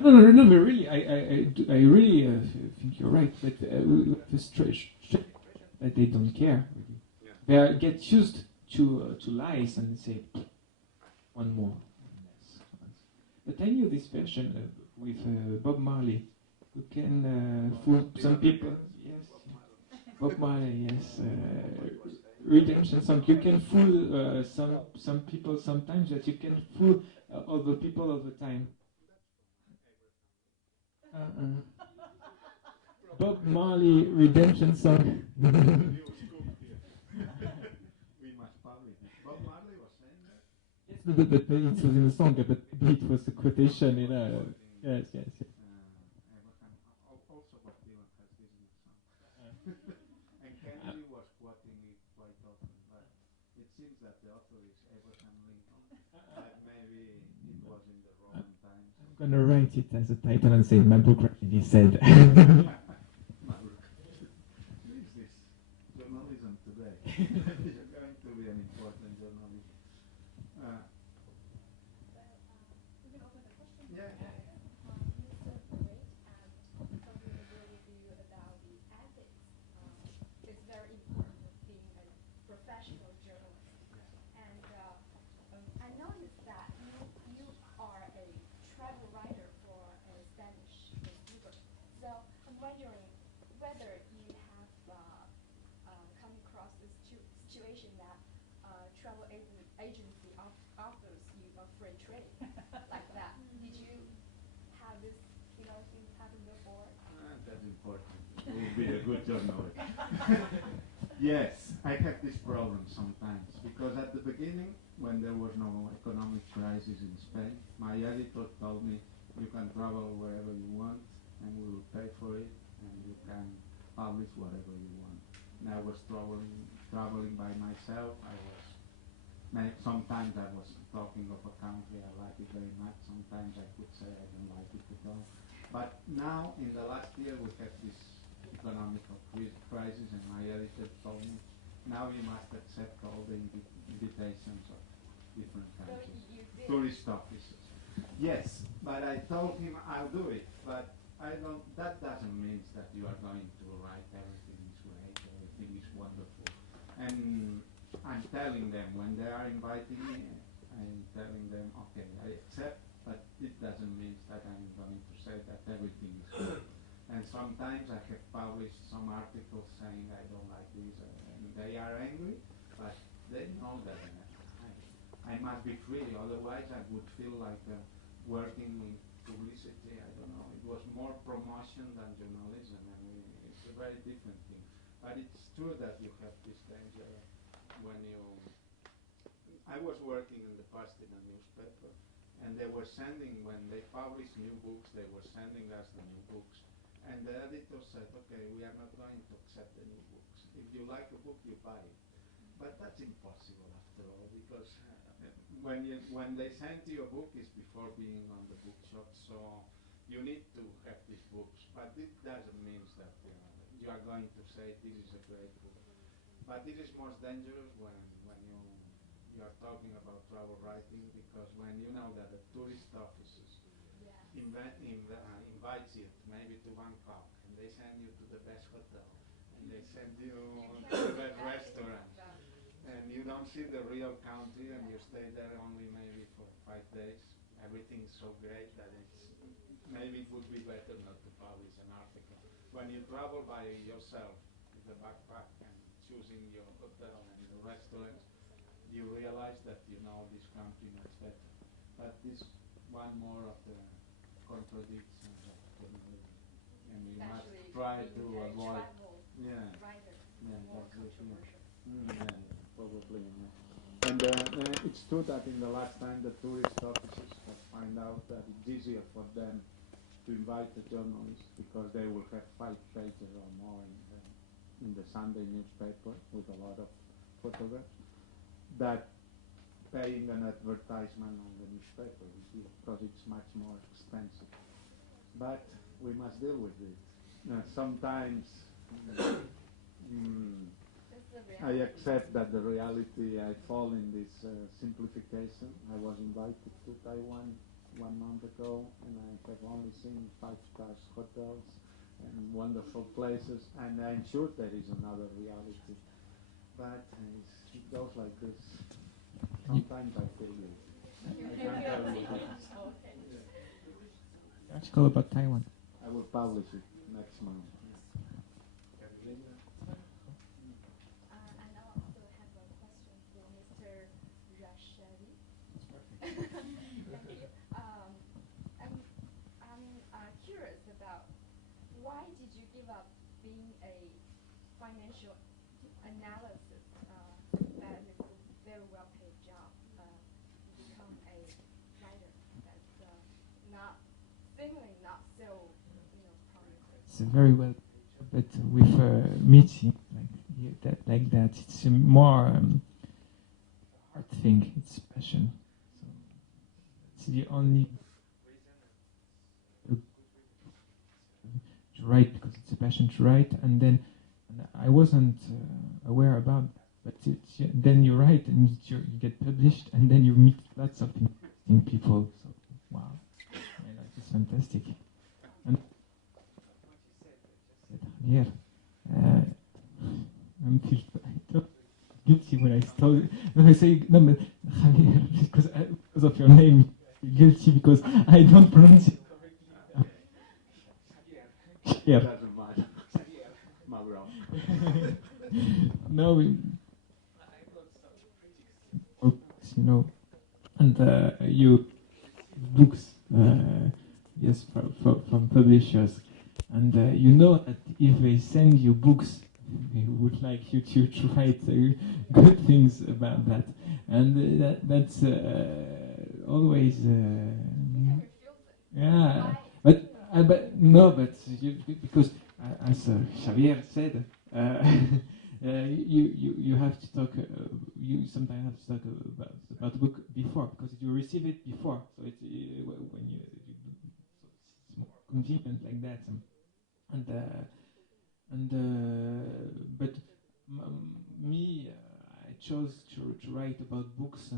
no, but really, I really think you're right. But the strange that they don't care. Really. They get used to lies and say one more. But I knew this version with Bob Marley, who can fool some people. Bob Marley, yes. Redemption song. You can fool some people sometimes, but you can fool other people all the time. Bob Marley, Redemption song. We must publish it. Bob Marley was saying that. Yes, but it was in the song, but it was a quotation in a. Yes. Also, Bob Dylan has this in the song. And Kennedy was quoting it quite often, but it seems that the author is Abraham Lincoln. But maybe it was in the Roman times. I'm gonna write it as a title and say my book already said. Who is this? Journalism today. You're going to be an important journalist. Yeah. It's very important being a professional journalist. And I noticed that you are a travel writer for a Spanish newspaper. So I'm wondering whether you have come across this situation that travel agency offers you a free trade like that. Did you have this thing happen before? That's important. You will be a good journalist. Yes, I have this problem sometimes, because at the beginning, when there was no economic crisis in Spain, my editor told me, you can travel wherever you want, and we will pay for it, and you can publish whatever you want. And I was traveling by myself. Sometimes I was talking of a country I like it very much. Sometimes I could say I don't like it at all. But now, in the last year, we have this economic crisis, and my editor told me, now you must accept all the invitations of different countries, tourist offices. Yes, but I told him I'll do it, but that doesn't mean that you are going to write everything is great, everything is wonderful. And I'm telling them, when they are inviting me, I'm telling them, okay, I accept, but it doesn't mean that I'm going to say that everything is good. And sometimes I have published some articles saying I don't like this, and they are angry, but they know that I must be free, otherwise I would feel like working in publicity, I don't know. It was more promotion than journalism, and it's a very different thing. But it's true that you have this danger when you... I was working in the past in a newspaper, and they were sending, when they published new books, they were sending us the new books. And the editor said, okay, we are not going to accept the new books. If you like a book, you buy it. But that's impossible after all, because when they send you a book, it's before being on the bookshop, so you need to have these books. But it doesn't mean that you are going to say this is a great book. But it is most dangerous when you are talking about travel writing, because when you know that the tourist offices invite you maybe to Bangkok, and they send you to the best hotel, and they send you to the best restaurant, and you don't see the real country, and you stay there only maybe for 5 days. Everything's so great that maybe it would be better not to publish an article. When you travel by yourself with a backpack and choosing your hotel and the restaurant, you realize that you know this country much better. But this one more of the contradictions of journalism, and we must try to avoid. Yeah, Writer, yeah, more that's it. controversial. Yeah, probably. Yeah. And it's true that in the last time the tourist offices have found out that it's easier for them to invite the journalists, because they will have 5 pages or more in the Sunday newspaper with a lot of photographs, that paying an advertisement on the newspaper, because it's much more expensive. But we must deal with it. Sometimes I accept that the reality, I fall in this simplification. I was invited to Taiwan 1 month ago, and I have only seen 5-star hotels and wonderful places, and I'm sure there is another reality. But it goes like this. Sometimes I feel it. I can't tell you. Article about Taiwan. I will publish it next month. And I also have a question for Mr. Rashadi. Thank you. I'm curious about why did you give up being a financial analysis that is a very well-paid job to become a writer that's not seemingly not so promising. It's very well, but with meeting like that, it's a more hard thing. It's passion. So it's the only reason to write, because it's a passion to write, and then I wasn't aware about that. But then you write and you get published, and then you meet lots of interesting people. So wow, it's fantastic. And Javier, I feel guilty when I say no, but Javier, because of your name, guilty because I don't pronounce it correctly. It doesn't matter. Mauro. No, books, and you books, yes, from publishers, and that if they send you books, they would like you to write good things about that, and that's always yeah, but no, but because as Xavier said. You have to talk. You sometimes have to talk about the book before, because you receive it before. So it's when you so it's more convenient like that. But me, I chose to write about books,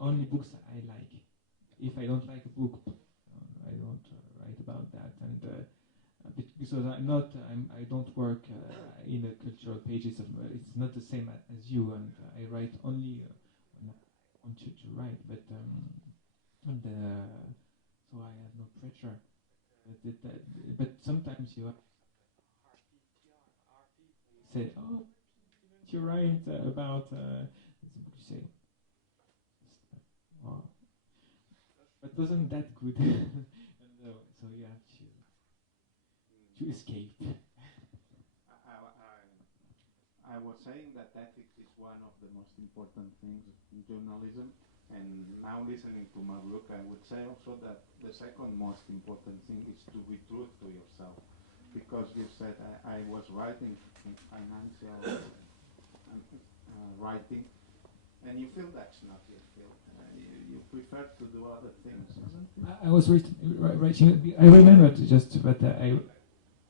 only books I like. If I don't like a book, I don't write about that. And because I don't work in the cultural pages. It's not the same as you, and I write only when I want to write. But so I have no pressure. but sometimes you have say, oh, you're right about what you say, oh, but wasn't that good? And so you have to escape. I was saying that ethics is one of the most important things in journalism, and now listening to Marluk, I would say also that the second most important thing is to be true to yourself, because you said I was writing in financial writing, and you feel that's not your field. You prefer to do other things, isn't it? I was writing. I remember just, but I.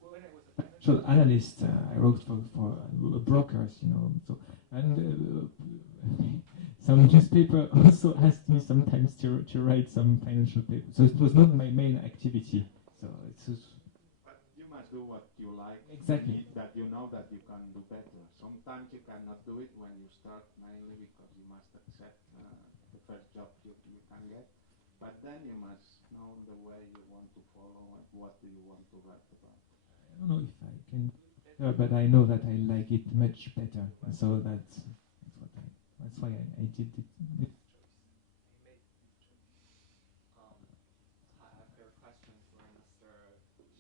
When I was a financial analyst, I wrote for brokers, you know. So and some newspaper also asked me sometimes to write some financial papers. So it was not my main activity. So it's. But you must do what you like. Exactly. That you know that you can do better. Sometimes you cannot do it when you start, mainly because you must accept the first job you can get. But then you must know the way you want to follow and what do you want to write about. I don't know if I can do it better, but I know that I like it much better. And so that's why I did it. I have a question for Mr.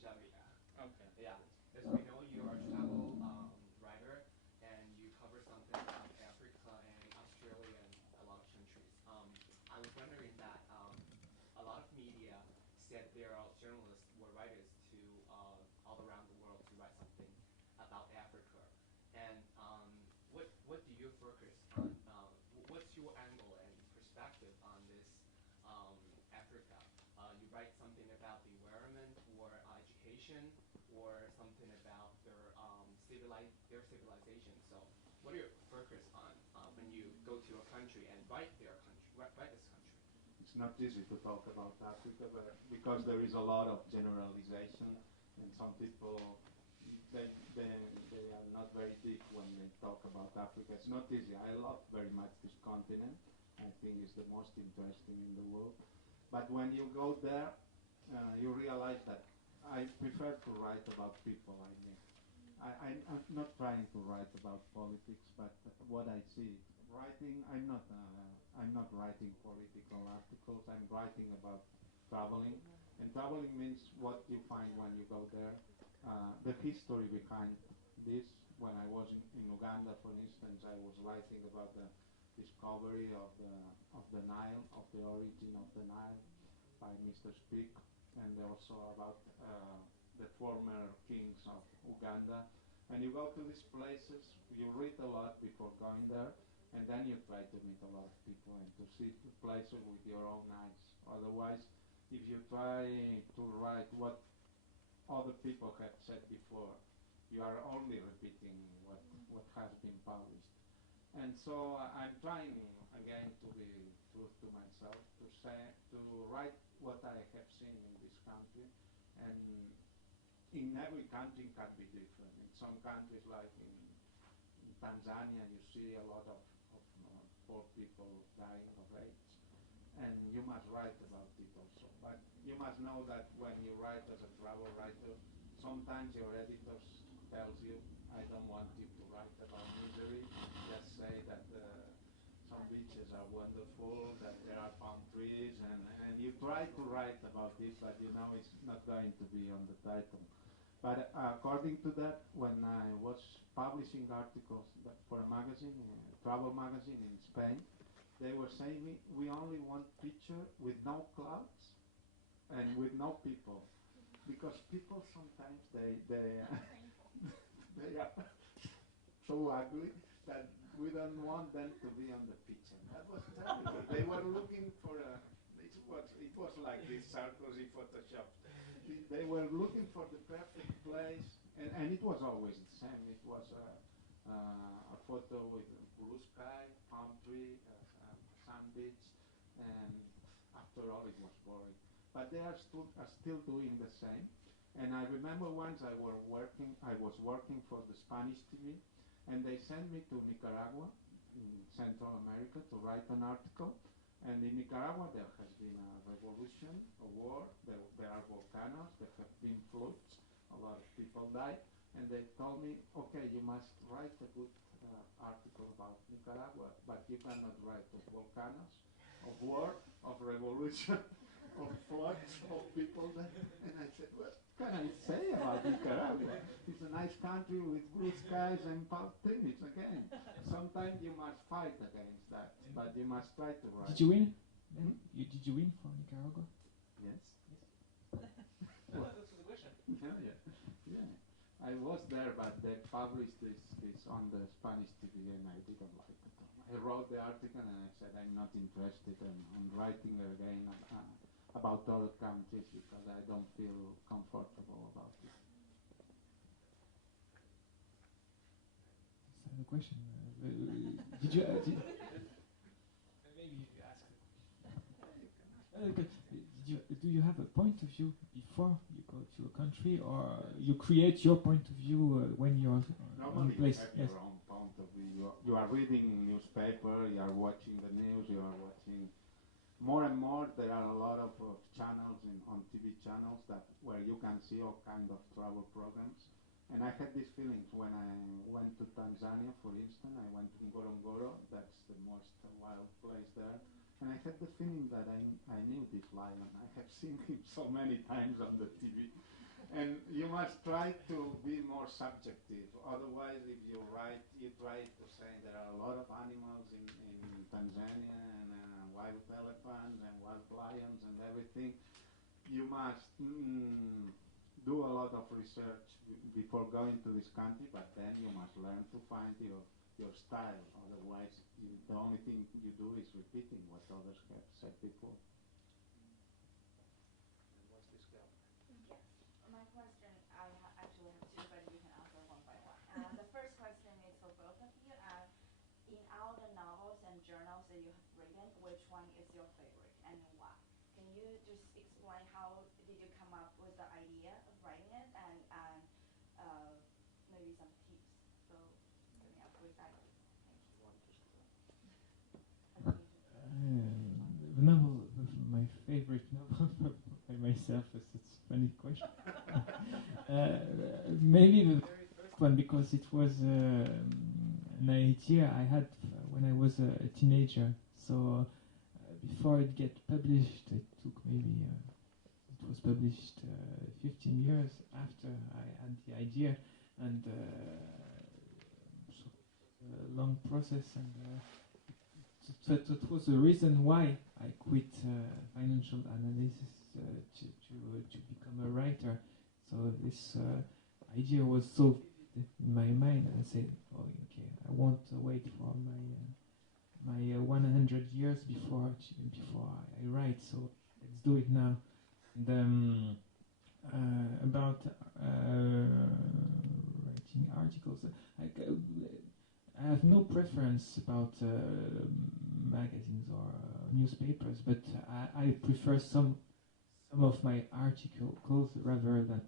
Xavier. Okay. Yeah, as we know, you are a travel writer, and you cover something about Africa and Australia and a lot of countries. I was wondering that a lot of media said there are journalists or writers to all around the world to write something about Africa. And what do you focus on? What's your angle and perspective on this Africa? You write something about the environment or education or something about their civilization. So what are your focus on when you go to a country and write this country? It's not easy to talk about Africa, but because there is a lot of generalization, and some people they are not very deep when they talk about Africa. It's not easy. I love very much this continent. I think it's the most interesting in the world. But when you go there, you realize that I prefer to write about people I meet. I'm not trying to write about politics, but what I see. Writing, I'm not writing political articles. I'm writing about traveling, and traveling means what you find when you go there. The history behind this. When I was in Uganda, for instance, I was writing about the discovery of the Nile, of the origin of the Nile, by Mr. Speak, and also about the former kings of Uganda. And you go to these places, you read a lot before going there, and then you try to meet a lot of people and to see the places with your own eyes. Otherwise, if you try to write what other people have said before, you are only repeating what has been published. And so I'm trying again to be true to myself, to write what I have seen in this country, and in every country can be different. In some countries, like in Tanzania, you see a lot of poor people dying of AIDS, and you must write about it also. But you must know that when you write as a travel writer, sometimes your editors tells you, I don't want you to write about misery, just say that some beaches are wonderful, that there are palm trees, and you try to write about this, but you know it's not going to be on the title. But according to that, when I was publishing articles for a magazine, a travel magazine in Spain, they were saying we only want picture with no clouds and with no people, because people sometimes they they are so ugly that we don't want them to be on the picture. That was terrible. They were looking for a. It was like this Sarkozy Photoshop. They were looking for the perfect place, and it was always the same. It was a photo with blue sky, palm tree, sand beach, and after all, it was boring. But they are still doing the same. And I remember once I was working for the Spanish TV, and they sent me to Nicaragua, in Central America, to write an article. And in Nicaragua there has been a revolution, a war, there are volcanoes, there have been floods, a lot of people died, and they told me, okay, you must write a good article about Nicaragua, but you cannot write of volcanoes, of war, of revolution, of floods, of people there. And I said, what can I say about Nicaragua? It's a nice country with blue skies and things again. Sometimes you must fight against that, but you must try to write. Did you win? Did you win for Nicaragua? Yes. That's the question. Yeah. I was there, but they published this on the Spanish TV, and I didn't like it. I wrote the article, and I said I'm not interested in writing again about other countries because I don't feel comfortable about it. That's the question. Did you? Maybe you ask. Do you have a point of view before you go to a country, or you create your point of view when you're on Normally place? you have your own point of view. You are reading newspaper, you are watching the news, you are watching more and more. There are a lot of channels on TV channels where you can see all kind of travel programs. And I had these feelings when I went to Tanzania, for instance. I went to Ngorongoro, that's the most wild place there. And I had the feeling that I knew this lion. I have seen him so many times on the TV. And you must try to be more subjective. Otherwise, if you try to say there are a lot of animals in Tanzania and wild elephants and wild lions and everything. You must do a lot of research before going to this country, but then you must learn to find your style. Otherwise, the only thing you do is repeating what others have said before. Yes. My question, I actually have two, but you can answer one by one. The first question is for both of you. In all the novels and journals that you have written, which one is your favorite and why? Can you just explain how did you come up with the idea of writing it and maybe some tips? So give me a quick idea. The novel, my favorite novel by myself, is it's a funny question. Maybe the very first one, because it was an idea I had when I was a teenager. So before it get published, it took maybe, it was published 15 years after I had the idea, and so a long process, and that was the reason why I quit financial analysis to become a writer. So this idea was so vivid in my mind, and I said, "Oh, okay, I won't wait for my 100 years before I write. So let's do it now." And about writing articles, I have no preference about magazines or newspapers, but I prefer some of my articles rather than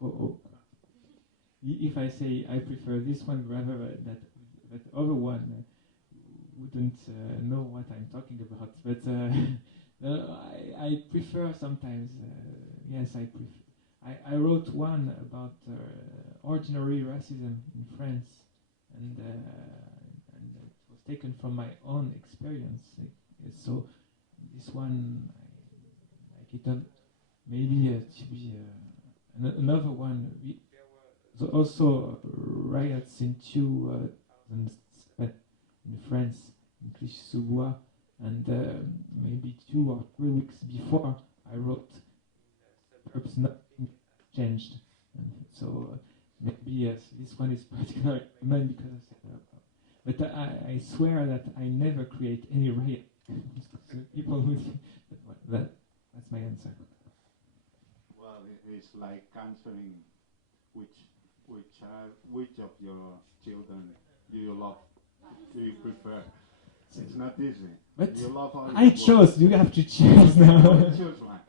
others. If I say I prefer this one rather than that other one, wouldn't know what I'm talking about. But I prefer sometimes. Yes, I prefer. I wrote one about ordinary racism in France, and it was taken from my own experience. So this one, I like it. Maybe to be another one. There were also riots in 2007 in France, in Clichy-sous-Bois, and maybe 2 or 3 weeks before, I wrote in the suburbs nothing changed. And so maybe yes, this one is particularly mine because I said, but I swear that I never create any riot. People who think that's my answer. Well, it's like answering which of your children do you love? Do you prefer? It's not easy. But you love all I chose. You have to choose now. Choose one.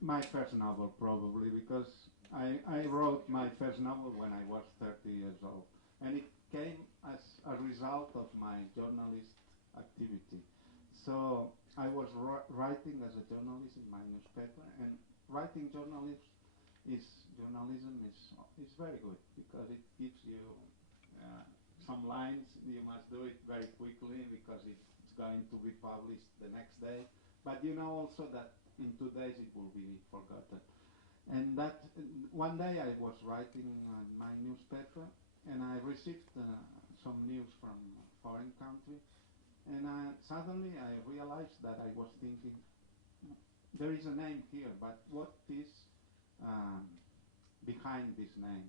My first novel, probably, because I wrote my first novel when I was 30 years old, and it came as a result of my journalist activity. So I was writing as a journalist in my newspaper, and writing journalism is very good because it gives you some lines. You must do it very quickly because it's going to be published the next day. But you know also that in 2 days it will be forgotten. And that one day I was writing on my newspaper, and I received some news from a foreign country, and suddenly I realized that I was thinking, there is a name here, but what is um, behind this name?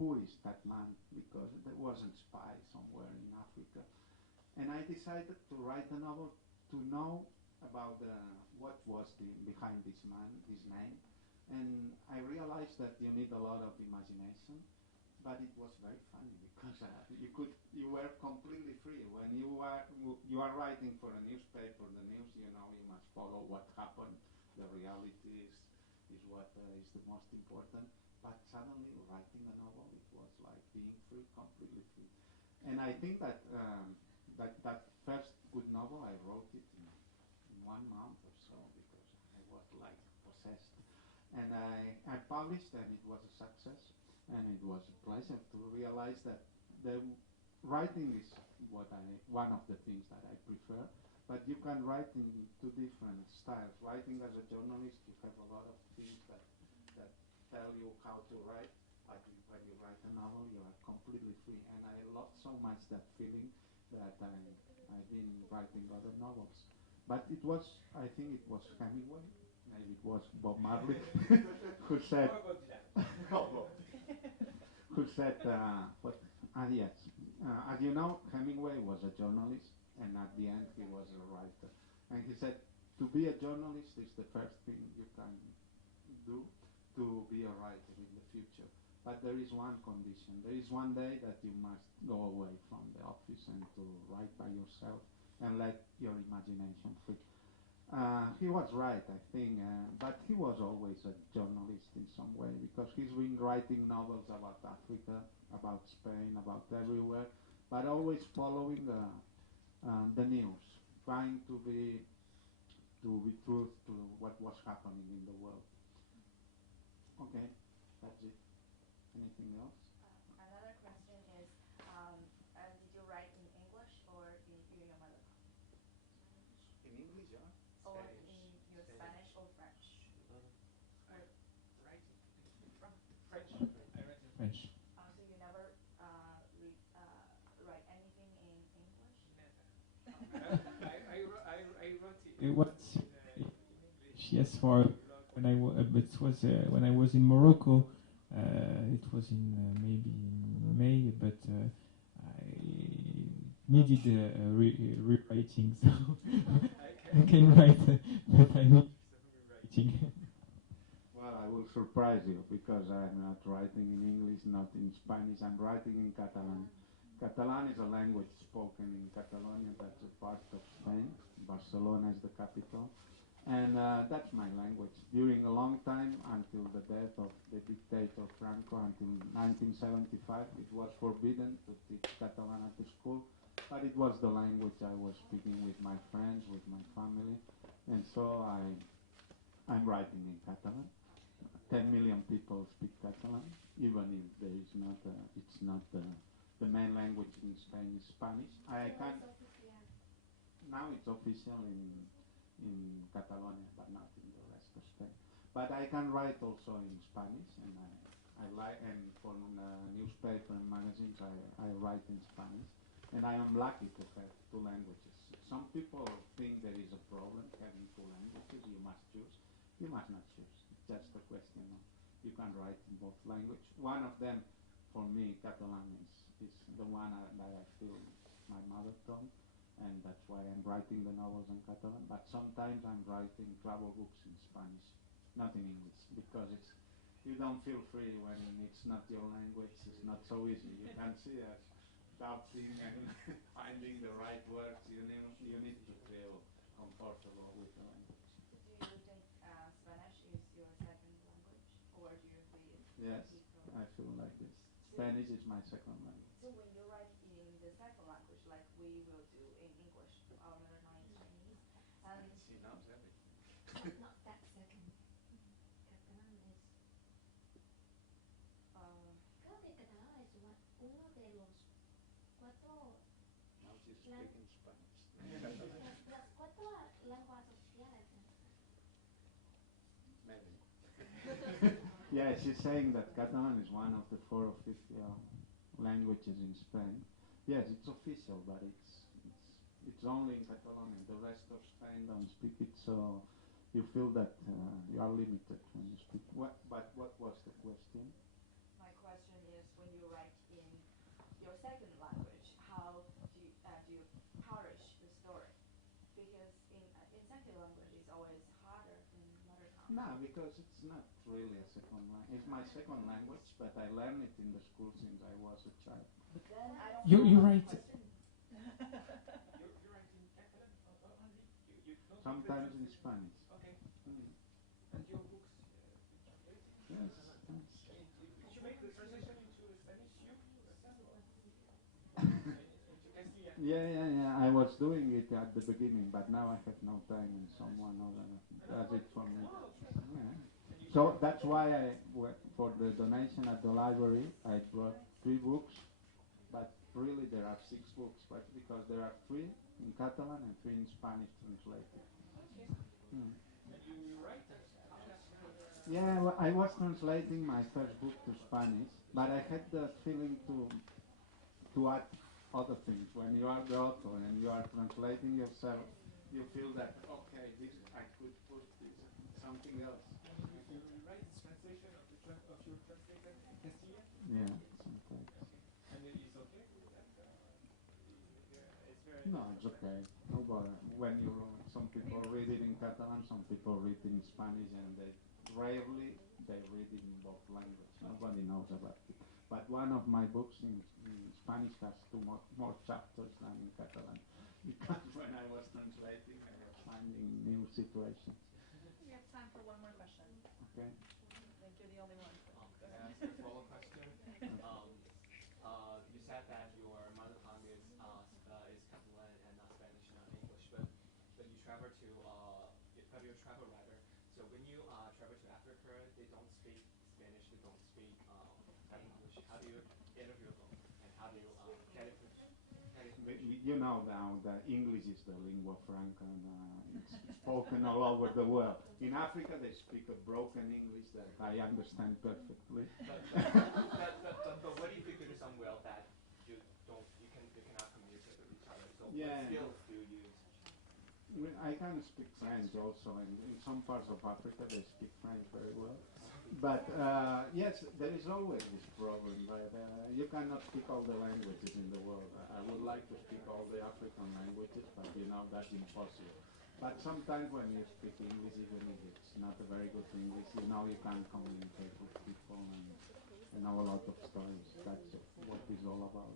Who is that man? Because there wasn't spy somewhere in Africa. And I decided to write a novel to know about what was behind this man, this name. And I realized that you need a lot of imagination, but it was very funny because you were completely free. When you are writing for a newspaper, the news, you must follow what happened. The reality is what is the most important. But suddenly, writing a novel, it was like being free, completely free. And I think that that first good novel, I wrote it in 1 month or so because I was like possessed. And I published, and it was a success. And it was a pleasure to realize that the writing is one of the things that I prefer. But you can write in 2 different styles. Writing as a journalist, you have a lot of things that tell you how to write. But when you write a novel, you are completely free. And I love so much that feeling that I've been writing other novels. But I think it was Hemingway, maybe it was Bob Marley, who said, yes, as you know, Hemingway was a journalist, and at the end he was a writer. And he said, to be a journalist is the first thing you can do to be a writer in the future. But there is one condition. There is one day that you must go away from the office and to write by yourself and let your imagination free. He was right, I think, but he was always a journalist in some way because he's been writing novels about Africa, about Spain, about everywhere, but always following the news, trying to be truth to what was happening in the world. Okay, that's it. Anything else? Another question is, did you write in English or in your mother tongue? In English, yeah. Or in your Spanish or French? Writing. French. I write in French. So you never write anything in English? Never. I wrote it. It was in English, yes, for when it was when I was in Morocco. It was in maybe in May, but I needed rewriting, so I can write, but I need some rewriting. Well, I will surprise you because I'm not writing in English, not in Spanish. I'm writing in Catalan. Catalan is a language spoken in Catalonia, that's a part of Spain. Barcelona is the capital. And that's my language. During a long time, until the death of the dictator Franco, until 1975, it was forbidden to teach Catalan at the school. But it was the language I was speaking with my friends, with my family. And so I'm writing in Catalan. 10 million people speak Catalan, even if there is not, it's not the main language in Spain is Spanish. Now it's official in Catalonia, but not in the rest of Spain. But I can write also in Spanish, and I like, and for newspaper and magazines, I write in Spanish. And I am lucky to have 2 languages. Some people think there is a problem having 2 languages, you must choose. You must not choose. It's just a question of you can write in both languages. One of them, for me, Catalan is the one that I feel is my mother tongue, and that's why I'm writing the novels in Catalan. But sometimes I'm writing travel books in Spanish, not in English, because you don't feel free when it's not your language. It's not so easy. You can see us doubting and finding the right words. You need to feel comfortable with the language. Do you think Spanish is your second language, or do you think Yes, I feel like this. Spanish is my second language. So when you write in the second language, like we will do in English, our mother tongue is Chinese, and She knows everything. Not that second. Catalan es. Creo que catalán es uno de los cuatro. Now she's Lan- speaking Spanish. Las cuatro lenguas oficiales. Maybe. Yeah, she's saying that Catalan is one of the 4 official languages in Spain. Yes, it's official, but it's only in Catalonia. The rest of Spain don't speak it, so you feel that you are limited when you speak. But what was the question? my question is when you write in your second language, how do you polish the story? Because in second language it's always harder than mother tongue. No, because it's not really a second language. It's my second language, but I learned it in the school since I was a child. Then I don't You know write. the question. You're writing Catalan only? You don't Sometimes in translate? Spanish. Okay. Mm. And your books, translating? Yes. Did you make the translation into Spanish, you, into Castilian? Yeah. I was doing it at the beginning, but now I have no time and someone other does it for me. Yeah. So that's why for the donation at the library, I brought 3 books, but really there are 6 books, but because there are 3 in Catalan and 3 in Spanish translated. Okay. Mm. And you write? Yeah, well, I was translating my first book to Spanish, but I had the feeling to add other things. When you are the author and you are translating yourself, you feel that, okay, this I could put this, something else. You write this translation of your translated Castilian? Yeah, sometimes. And it is okay with that? It's very... No, it's okay. No bother. When some people read it in Catalan, some people read it in Spanish, and rarely they read it in both languages. Nobody knows about it. But one of my books in Spanish has 2 more chapters than in Catalan, because when I was translating, I was finding new situations. We have time for one more question. Okay. I think you're the only one. Can I ask a follow-up question? You said that your mother tongue is Catalan and not Spanish, not English, but you travel to but you're a travel writer. So when you travel to Africa, they don't speak Spanish, they don't speak English. How do you interview them, and how do you get it? You know now that English is the lingua franca, and it's spoken all over the world. In Africa, they speak a broken English that I understand perfectly. But what if you go to somewhere that you cannot communicate with each other? So Yeah. what skills do you use? I can speak French also, and in some parts of Africa they speak French very well. But yes, there is always this problem. But, you cannot speak all the languages in the world. I would like to speak all the African languages, but you know that's impossible. But sometimes when you speak English, even if it's not a very good English, you know you can communicate with people and know a lot of stories. That's what it's all about.